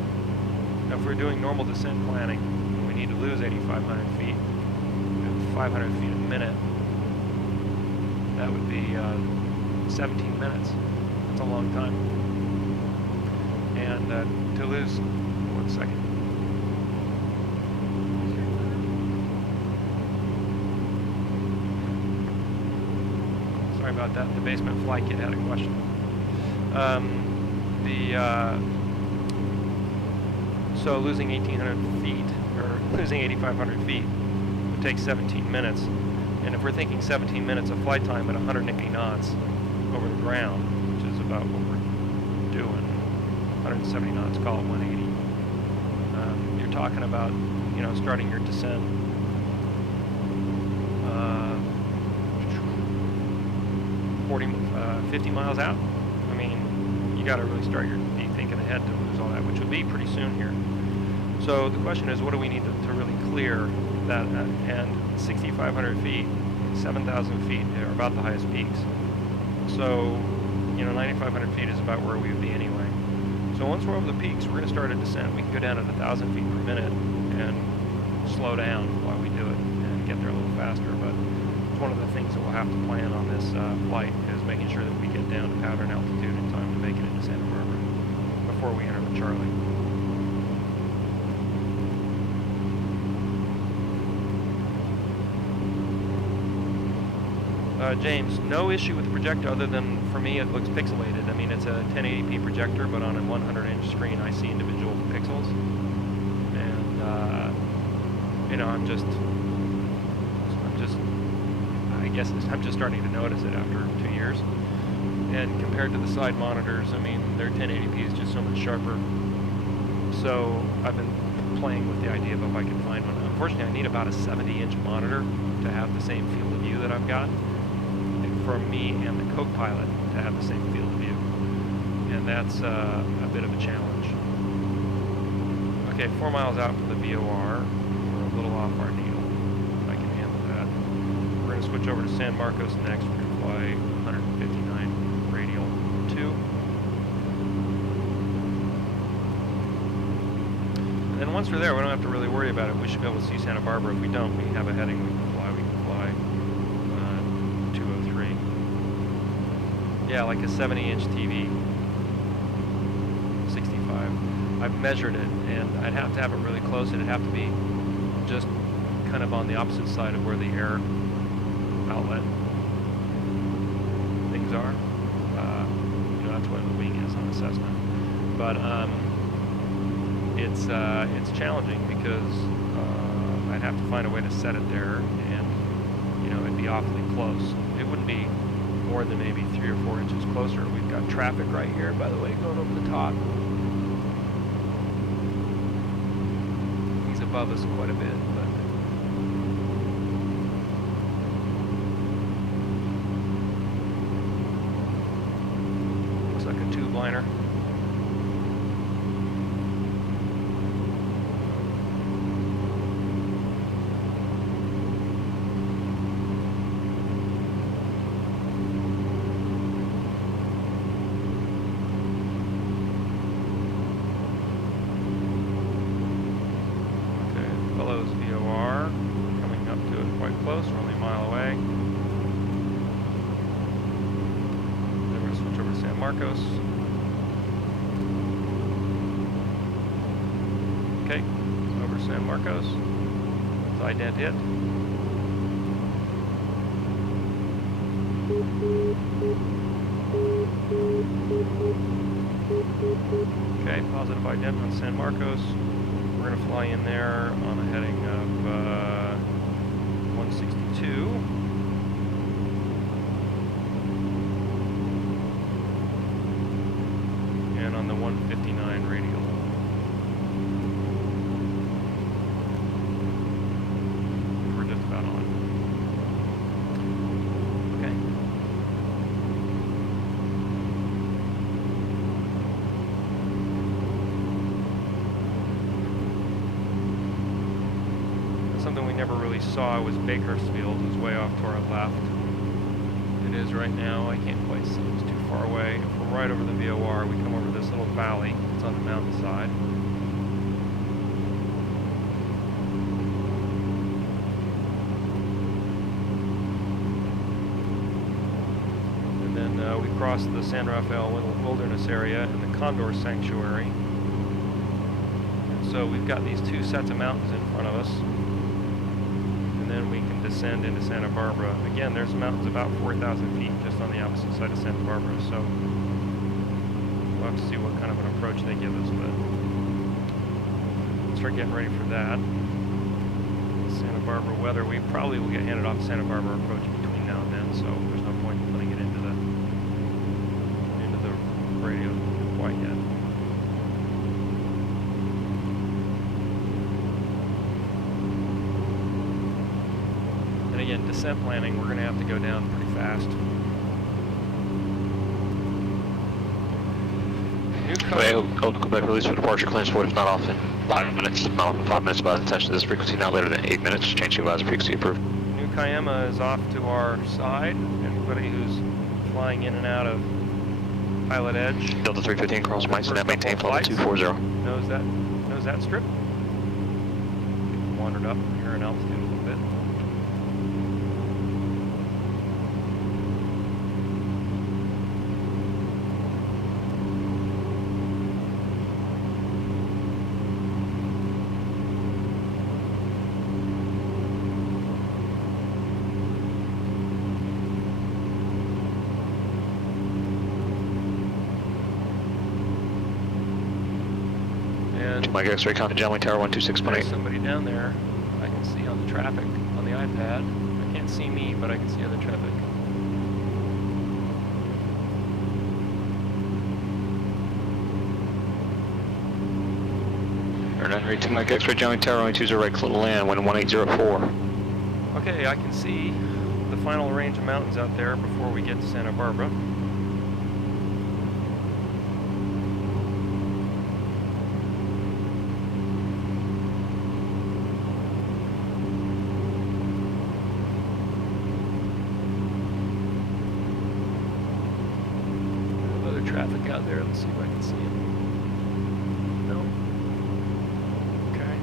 Now, if we're doing normal descent planning, and we need to lose 8,500 feet, 500 feet a minute, that would be 17 minutes. That's a long time. And to lose, 1 second. Sorry about that. The basement fly kid had a question. So losing 1,800 feet, or losing 8,500 feet, takes 17 minutes, and if we're thinking 17 minutes of flight time at 180 knots over the ground, which is about what we're doing, 170 knots, call it 180, you're talking about, you know, starting your descent 50 miles out. I mean, you got to really be thinking ahead to lose all that, which would be pretty soon here. So the question is, what do we need to really clear that, and 6,500 feet, 7,000 feet are about the highest peaks. So, you know, 9,500 feet is about where we would be anyway. So once we're over the peaks, we're going to start a descent. We can go down at 1,000 feet per minute and slow down while we do it and get there a little faster. But it's one of the things that we'll have to plan on this flight, is making sure that we get down to pattern altitude in time to make it into Santa Barbara before we enter the Charlie. James, no issue with the projector other than, for me, it looks pixelated. I mean, it's a 1080p projector, but on a 100-inch screen, I see individual pixels. And, you know, I'm just, I guess I'm just starting to notice it after 2 years. And compared to the side monitors, I mean, their 1080p is just so much sharper. So I've been playing with the idea of if I can find one. Unfortunately, I need about a 70-inch monitor to have the same field of view that I've got, for me and the co-pilot to have the same field of view. And that's a bit of a challenge. Okay, 4 miles out from the VOR, we're a little off our needle. I can handle that. We're going to switch over to San Marcos next. We're going to fly 159 radial 2. And then once we're there, we don't have to really worry about it. We should be able to see Santa Barbara. If we don't, we have a heading we can fly. Yeah, like a 70-inch TV, 65. I've measured it, and I'd have to have it really close. It'd have to be just kind of on the opposite side of where the air outlet things are. You know, that's where the wing is on a Cessna. But it's challenging because I'd have to find a way to set it there, and you know, it'd be awfully close. It wouldn't be more than maybe 3 or 4 inches closer. We've got traffic right here, by the way, going over the top. He's above us quite a bit, but looks like a tube liner. Marcos. Okay, over San Marcos. Ident hit. Okay, positive ident on San Marcos. We're going to fly in there on a heading of 162. And on the 159 radial. We're just about on. Okay. Something we never really saw was Bakersfield. It was way off to our left. It is right now. I can't quite see. It's too far away. If we're right over the VOR, we come over this little valley. It's on the mountainside. And then we cross the San Rafael Wilderness area and the Condor Sanctuary. And so we've got these two sets of mountains in front of us. Then we can descend into Santa Barbara. Again, there's mountains about 4,000 feet just on the opposite side of Santa Barbara, so we'll have to see what kind of an approach they give us, but we'll start getting ready for that. Santa Barbara weather, we probably will get handed off Santa Barbara approach between now and then, so there's no point in putting it into the radio quite yet. Again, descent planning, we're going to have to go down pretty fast. Quebec release for departure, claims forward if not off in 5 minutes. Not off in 5 minutes by attention to this frequency, not later than 8 minutes. Change to advisor frequency approved. New Cayema is off to our side. Anybody who's flying in and out of PilotEdge. Delta 315 cross Meissen at maintain flight 240. Knows that strip. Wandered up here in altitude a little bit. Mike X-ray, contact Gemini Tower 126.8. There's somebody down there I can see on the traffic on the iPad. I can't see me, but I can see other traffic. To Mike X-ray, Gemini Tower 120 right, clear to land, wind 1804. Okay, I can see the final range of mountains out there before we get to Santa Barbara. Traffic out there. Let's see if I can see him. No. Okay.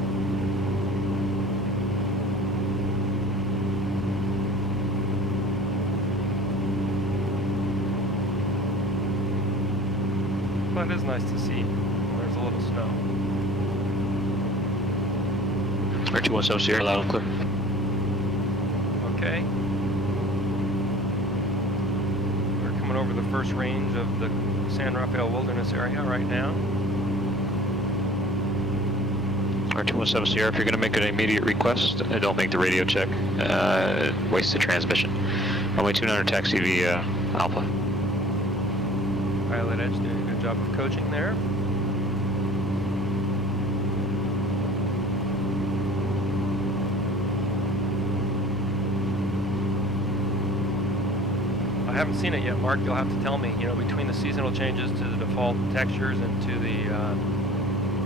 But it is nice to see. There's a little snow. Air 217 Sierra, loud and clear. Okay. We're coming over the first range of the San Rafael Wilderness area right now. R217 Sierra, if you're going to make an immediate request, don't make the radio check. Waste the transmission. Runway 29 taxi via Alpha. PilotEdge doing a good job of coaching there. I haven't seen it yet, Mark. You'll have to tell me. You know, between the seasonal changes to the default textures and to the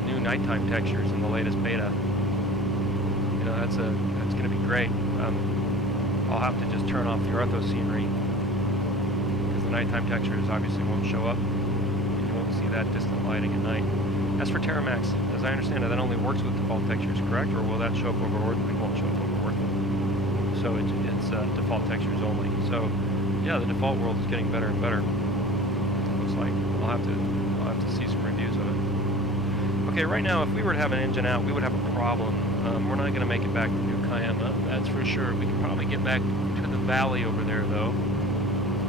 new nighttime textures in the latest beta, you know, that's going to be great. I'll have to just turn off the ortho scenery because the nighttime textures obviously won't show up. You won't see that distant lighting at night. As for Terramax, as I understand it, that only works with default textures, correct? Or will that show up over ortho? It won't show up over ortho. So it's default textures only. So yeah, the default world is getting better and better. Looks like I'll have to see some reviews of it. Okay, right now, if we were to have an engine out, we would have a problem. We're not going to make it back to New Cayema, that's for sure. We can probably get back to the valley over there, though,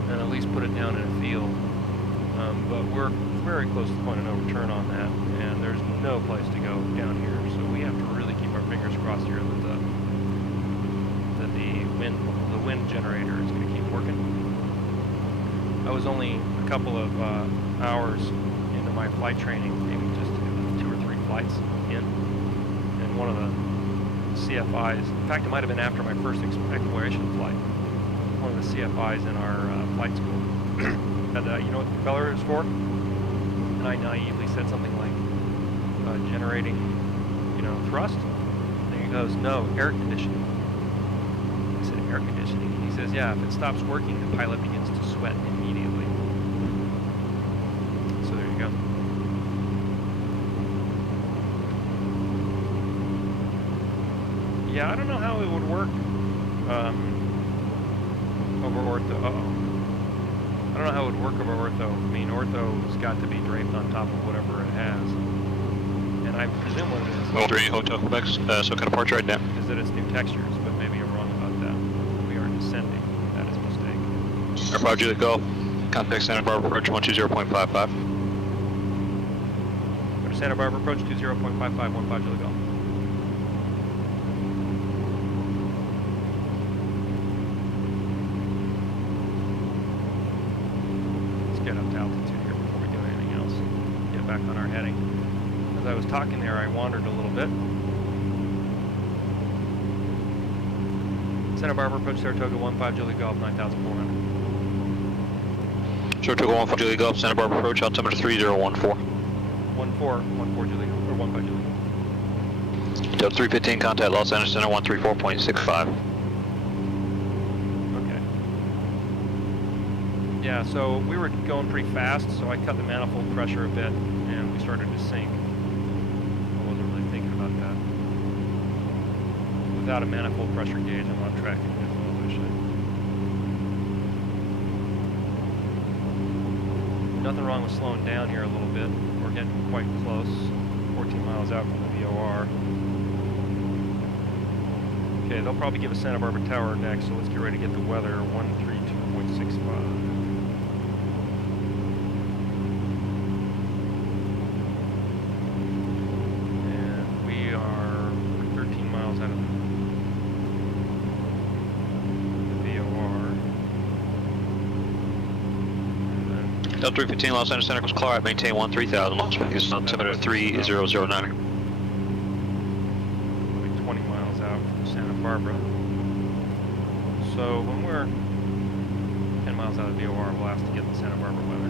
and at least put it down in a field. But we're very close to the point of no return on that, and there's no place to go down here. So we have to really keep our fingers crossed here that the wind generator is going to keep working. I was only a couple of hours into my flight training, maybe just 2 or 3 flights in, and one of the CFIs, in fact it might have been after my first exploration flight, one of the CFIs in our flight school had, you know what the propeller is for? And I naively said something like, generating, you know, thrust? And he goes, no, air conditioning. I said, air conditioning? He says, yeah, if it stops working, the pilot begins to sweat immediately. So there you go. Yeah, I don't know how it would work over ortho. I don't know how it would work over ortho. I mean, ortho's got to be draped on top of whatever it has. And I presume what it is. Well, 3 Hotel Quebec, SoCal departure right now. Is that it's new textures, but maybe I'm wrong about that. We are descending. That is a mistake. Airport Juliet Golf. Contact Santa Barbara approach 120.55. Go to Santa Barbara approach 20.55, 15 Juliet Golf. Get up to altitude here before we do anything else. Get back on our heading. As I was talking there, I wandered a little bit. Santa Barbara approach Saratoga 15 Juliet Golf 9,400. Saratoga 15 Juliet Golf, Santa Barbara approach, altimeter 3014. 14 Juliet Golf, or 15 Juliet Golf. Delta 315, contact Los Angeles Center 134.65. Yeah, so we were going pretty fast, so I cut the manifold pressure a bit, and we started to sink. I wasn't really thinking about that. Without a manifold pressure gauge, I'm not tracking as well as I should. Nothing wrong with slowing down here a little bit. We're getting quite close, 14 miles out from the VOR. Okay, they'll probably give us Santa Barbara Tower next, so let's get ready to get the weather, 132.65. Delta 315, Los Angeles Center, Clyde, maintain 13,000, Las Vegas, altimeter 3009. 20 miles out from Santa Barbara. So when we're 10 miles out of VOR, we'll have to get the Santa Barbara weather.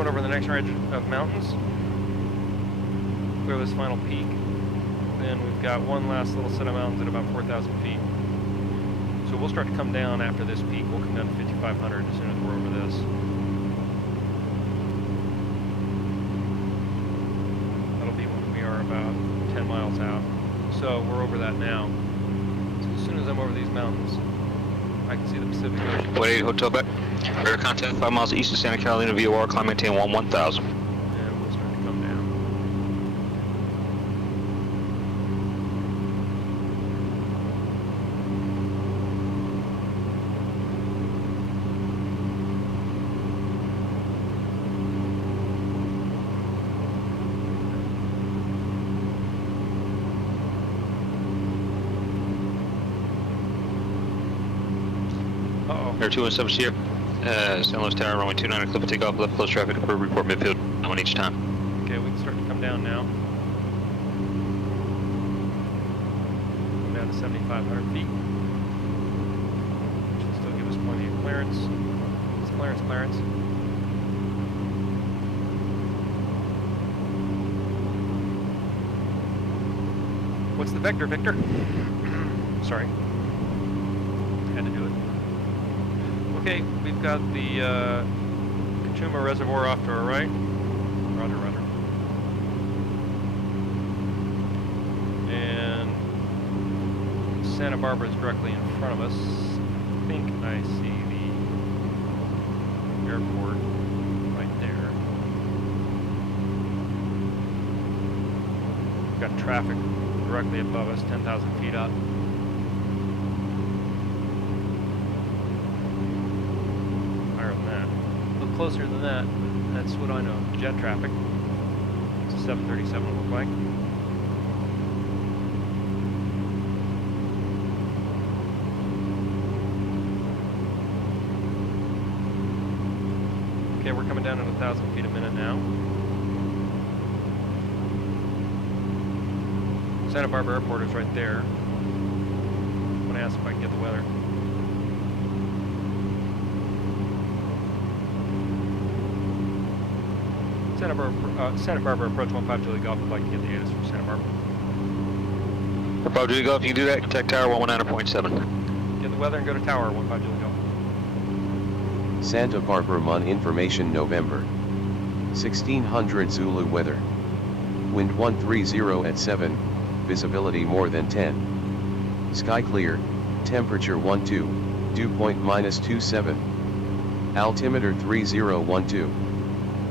Over the next range of mountains, clear this final peak, then we've got one last little set of mountains at about 4,000 feet. So we'll start to come down after this peak. We'll come down to 5,500 as soon as we're over this. That'll be when we are about 10 miles out. So we're over that now. So as soon as I'm over these mountains, I can see the Pacific Ocean. 188 Hotel Beck. Air contact 5 miles east of Santa Carolina VOR, climb maintain 1000. And we'll start to come down. Air 217 here. San Luis Tower, runway 29, clip takeoff, left close traffic, approved, report midfield, one each time. Okay, we can start to come down now. Come down to 7,500 feet. Which will still give us plenty of clearance. It's clearance. What's the vector, Victor? Sorry. Had to do it. Okay, we've got the Kachuma Reservoir off to our right. Roger, roger. And Santa Barbara is directly in front of us. I think I see the airport right there. We've got traffic directly above us, 10,000 feet up. Higher than that. A little closer than that. That's what I know. Jet traffic. It's a 737 will look like. Okay, we're coming down at 1,000 feet a minute now. Santa Barbara Airport is right there. I'm going to ask if I can get the weather. Santa Barbara approach 15 Julie Golf. Would like to get the ATIS from Santa Barbara. 15 Julie Golf, you can do that. Contact Tower 119.7. Get the weather and go to Tower 15 Julie Golf. Santa Barbara Mon information November. 1600 Zulu weather. Wind 130 at 7, visibility more than 10. Sky clear, temperature 12, dew point -27. Altimeter 3012.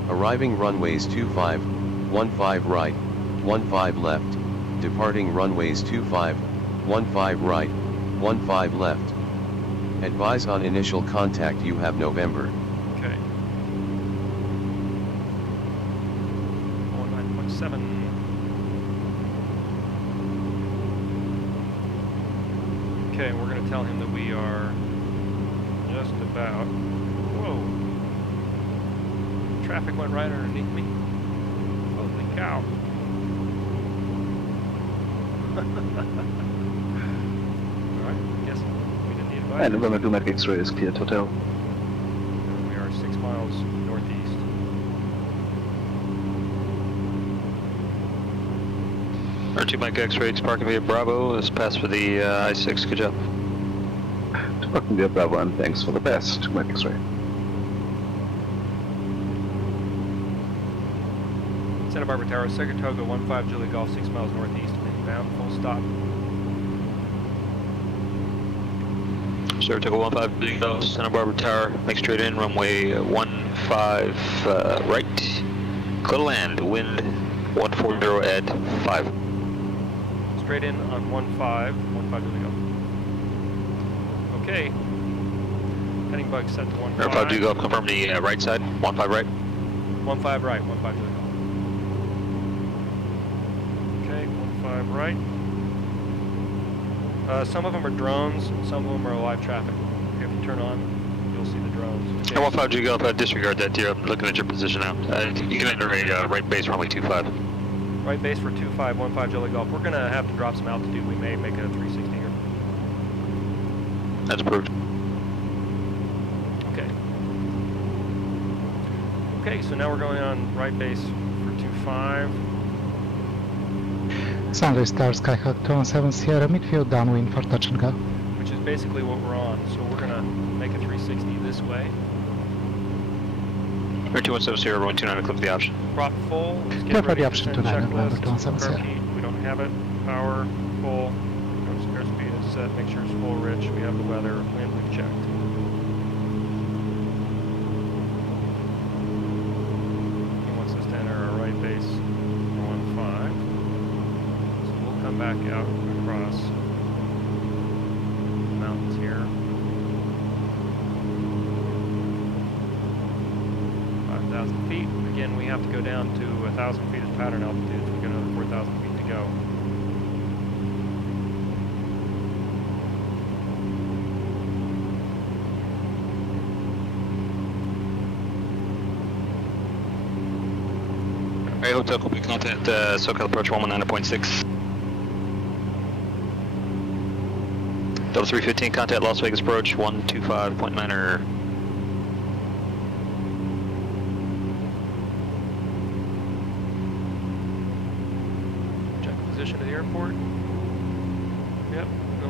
Arriving runways 25, 15 right, 15 left. Departing runways 25, 15 right, 15 left. Advise on initial contact you have November. Okay. 9.7. Okay, we're going to tell him that we are just about... Whoa. Traffic went right underneath me. Holy cow. Alright, guess we didn't need advice. And November 2 Mac X-ray is cleared hotel. We are 6 miles northeast. R2 Mike X-ray, parking via Bravo, is passed for the I-6, good job. Parking via Bravo, and thanks for the best, 2 Mac X-ray. Santa Barbara Tower, Saratoga, 15 Julie Golf, 6 miles northeast, inbound, full stop. Saratoga 15 Julie Golf, Santa Barbara Tower, make straight in, runway 15 right, clear to land, wind 140 at 5. Straight in on 15 Julie Golf. Okay. Heading bug set to 15. 15 Julie Golf, confirm the right side, 15 right. 15 right, 15 Julie Golf. Okay, 15 right. Some of them are drones, some of them are live traffic. If you turn on, you'll see the drones. Okay. 15 Julie Golf, disregard that deer. I'm looking at your position now. You can enter a right base runway 25. Right base for 25, 15 Julie Golf. We're going to have to drop some altitude. We may make it a 360 here. That's approved. Okay. Okay, so now we're going on right base for 25. Sunday Star Skyhawk 217 Sierra midfield downwind for touch and go. Which is basically what we're on. So we're going to make a 360 this way. Air 217 Sierra, runway 29, click the option. Prop full. Let's Clear for the ready option to send 29, November checklist. 217 Curve Sierra. heat, we don't have it. Power, full. Airspeed is set. Make sure it's full rich. We have the weather. Wind, we've checked. He wants us to enter our right base for 15. So we'll come back out across the mountains here. 5,000 feet. Again, we have to go down to 1,000 feet at pattern altitude. So we've got another 4,000 feet to go. Alright, hotel, complete contact, SoCal approach 119.6. Double 315, contact Las Vegas approach 125.9er. Check position of the airport.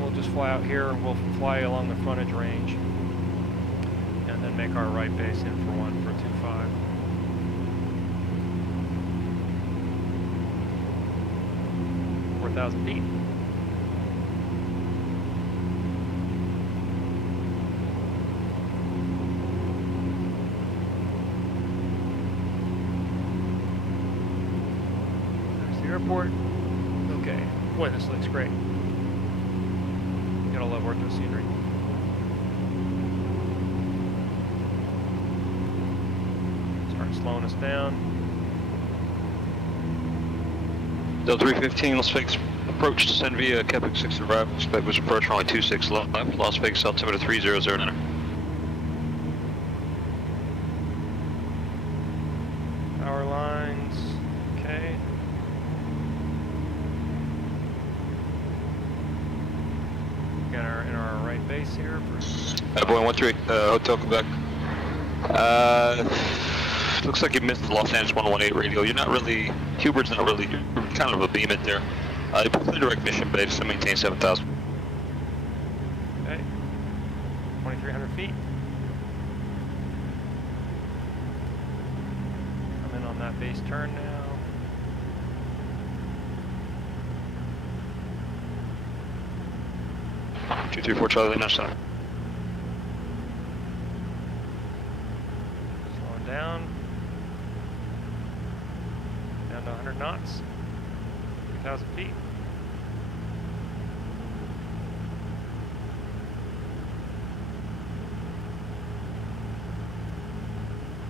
we'll just fly out here and we'll fly along the frontage range. And then make our right base in for 1 for 25. .4,000 feet. There's the airport. Okay. Boy, this looks great. Gotta love ortho scenery. Start slowing us down. Delta 315, Las Vegas approach, descend via KFAT 6 arrival. Expect was approach runway 26 left, Las Vegas altimeter 3009. Power lines, okay. Got our in our right base here. Boeing 13, Hotel Quebec. Looks like you missed the Los Angeles 118 radio. You're not really, Hubert's not really, you're kind of a beam it there. You put the direct mission base to maintain 7,000. Okay, 2,300 feet. I'm in on that base turn now. Two, 3, 4, Charlie, now center. Slowing down. Down to 100 knots. 3,000 feet.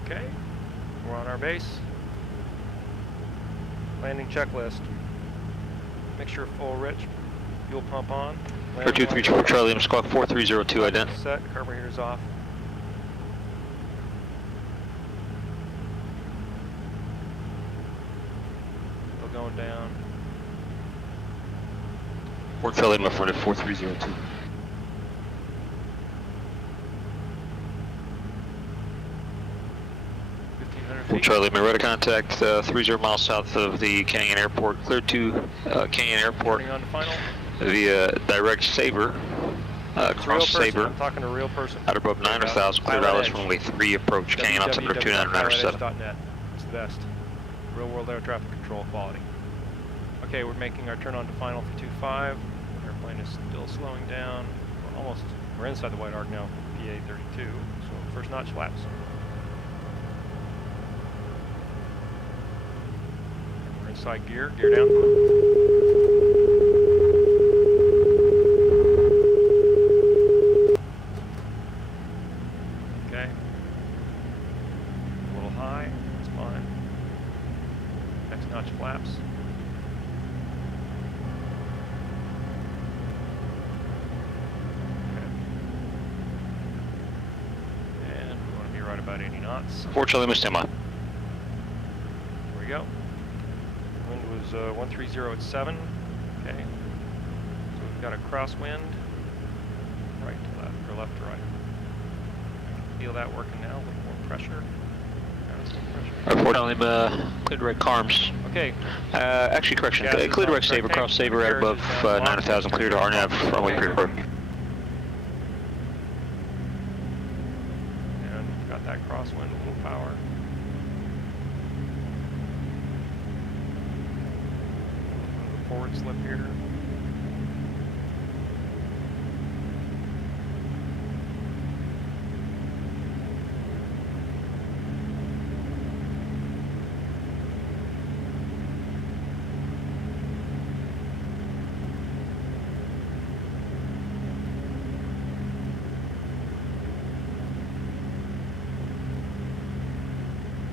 Okay, we're on our base. Landing checklist. Mixture full rich. Fuel pump on. 234 Charlie, I'm squawk 4302 ident. Set, carburetor's off. Still going down. Fort Charlie, my friend at 4302. 1,500 Fort feet. Charlie, my radar contact 30 miles south of the Canyon Airport. Clear to Canyon Airport Turning on to final. via direct Sabre. It's a real Cross person. Sabre. I'm talking to a real person. At above 9,000, clear dollars runway 3 approach, Canyon altimeter 2997. www.pilotedge.net. It's the best. Real world air traffic control quality. Okay, we're making our turn on to final for 25. Airplane is still slowing down. We're inside the white arc now, PA 32. So first notch flaps. And we're inside gear down. Okay. A little high, that's fine. Next notch flaps. Okay. And we want to be right about 80 knots. Fort Charlie, stand by. Here we go. Wind was 130 at 7. Okay. So we've got a crosswind. Right to left, or left to right. I can feel that working now, a little more pressure. Fort Charlie, clear direct CARMS. Okay. Actually, correction. Clear direct Sabre, cross Sabre at above 9,000, clear to RNAV, runway 3 approach. And we've got that crosswind, a little power. Forward slip here.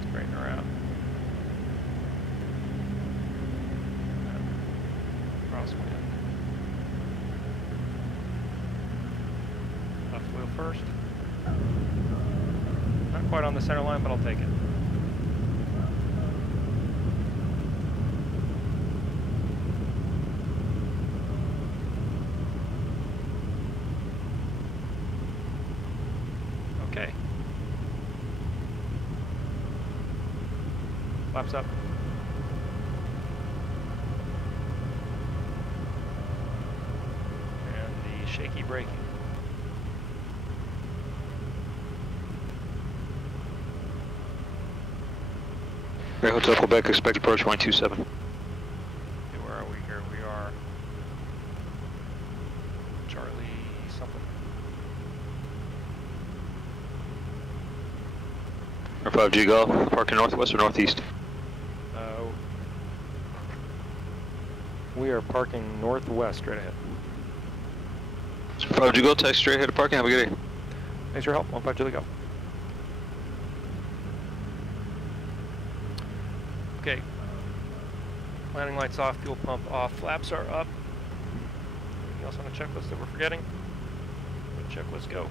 Straighten her out. Crosswind. Left wheel first. Not quite on the center line, but I'll take it. Okay. Flaps up. And the shaky braking. Air Hotel Quebec, expect approach 127. Okay, where are we here? We are Charlie something. Air 5G Golf, parking northwest or northeast? We are parking northwest, straight ahead. 5G Golf, taxi straight ahead to parking, have a good day. Thanks for your help. 15 go. Okay. Landing lights off, fuel pump off, flaps are up. Anything else on the checklist that we're forgetting? Good checklist, go.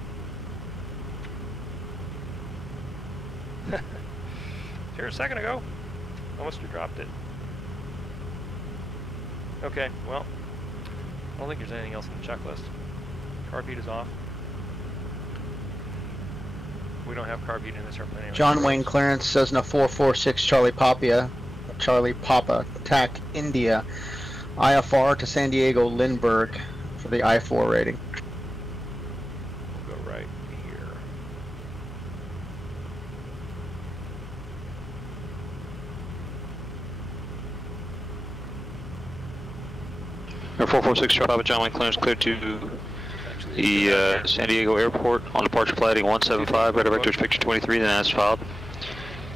Here a second ago. Almost you dropped it. Okay, well, I don't think there's anything else on the checklist. Carb heat is off. We don't have carb heat in this airplane anyway. John Wayne clearance Cessna 446 Charlie Papa, TAC India, IFR to San Diego Lindbergh for the I-4 rating. We'll go right here. Air 446 Charlie Papa, John Wayne clearance cleared to the San Diego Airport on departure flight 175, radar vectors picture 23, then as filed.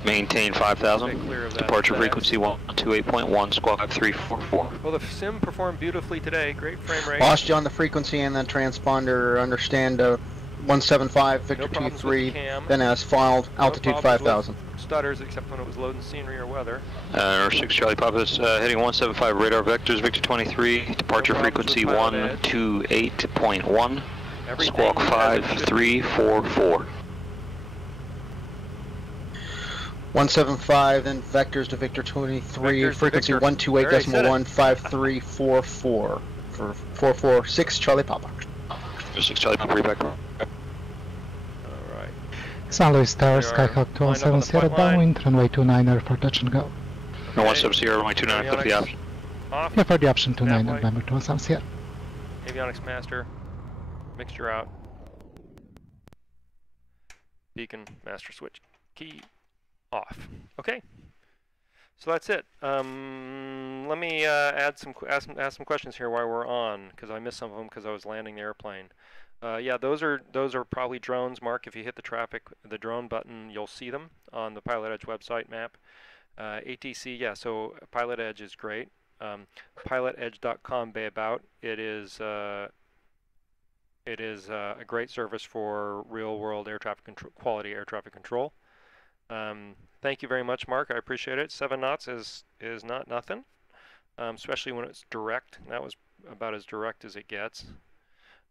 Maintain 5,000. Departure frequency 128.1, squawk 5344. Well, the sim performed beautifully today. Great frame rate. Lost you on the frequency and then transponder, understand 175, Victor 23, then as filed, altitude 5,000. Stutters except when it was loading scenery or weather. Air 6 Charlie Papa is heading 175, radar vectors, Victor 23, departure frequency 128.1, squawk 5344. 175, then vectors to Victor 23, Vectors frequency Victor. 128.1, 5344 for 446 Charlie Papa. Air 6 Charlie Papa, reback. Alright. San Luis Tower, We are Skyhawk lined up on 217 the Sierra flight line. downwind, runway 29er for touch and go. No 17 Sierra, runway 29, click the option. Off. Yeah, for the option 29 Nav November 217 Sierra. Avionics master. Mixture out. Beacon master switch key off. Okay. So that's it. Let me ask some questions here while we're on, because I missed some of them because I was landing the airplane. Yeah, those are probably drones. Mark, if you hit the drone button, you'll see them on the PilotEdge website map. ATC, yeah. So PilotEdge is great. PilotEdge.com bay about. It is a great service for real-world air traffic control, quality air traffic control. Thank you very much, Mark. I appreciate it. 7 knots is not nothing, especially when it's direct. That was about as direct as it gets.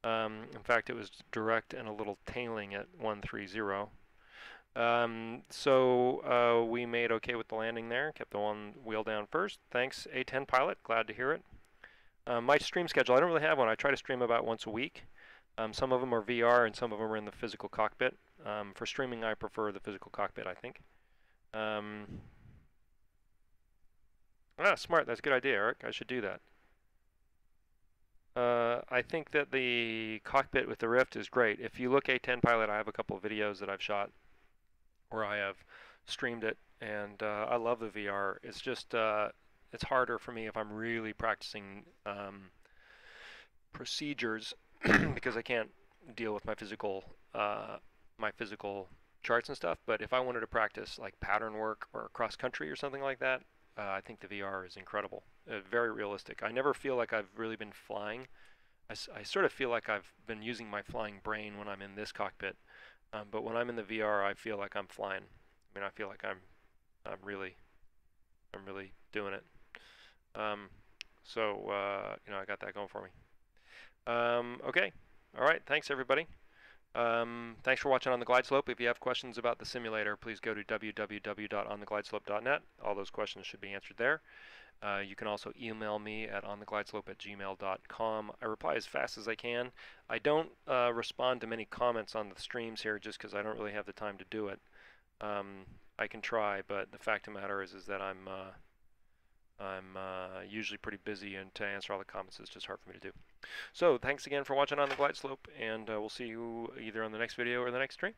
In fact, it was direct and a little tailing at 130. So we made okay with the landing there. Kept the one wheel down first. Thanks, A10 pilot. Glad to hear it. My stream schedule, I don't really have one. I try to stream about once a week. Some of them are VR and some of them are in the physical cockpit. For streaming, I prefer the physical cockpit, I think. Smart. That's a good idea, Eric. I should do that. I think that the cockpit with the Rift is great. If you look A10 Pilot, I have a couple of videos that I've shot where I have streamed it, and I love the VR. It's just, it's harder for me if I'm really practicing procedures because I can't deal with my physical charts and stuff. But if I wanted to practice like pattern work or cross country or something like that, I think the VR is incredible. Very realistic. I never feel like I've really been flying. I sort of feel like I've been using my flying brain when I'm in this cockpit, but when I'm in the VR, I feel like I'm flying. I mean, I feel like I'm really doing it. So you know, I got that going for me. Okay. All right. Thanks, everybody. Thanks for watching On the Glide Slope. If you have questions about the simulator, please go to www.ontheglideslope.net. All those questions should be answered there. You can also email me at ontheglideslope@gmail.com. I reply as fast as I can. I don't respond to many comments on the streams here just because I don't really have the time to do it. I can try, but the fact of the matter is that I'm I'm usually pretty busy, and to answer all the comments is just hard for me to do. So thanks again for watching on the glide slope, and we'll see you either on the next video or the next stream.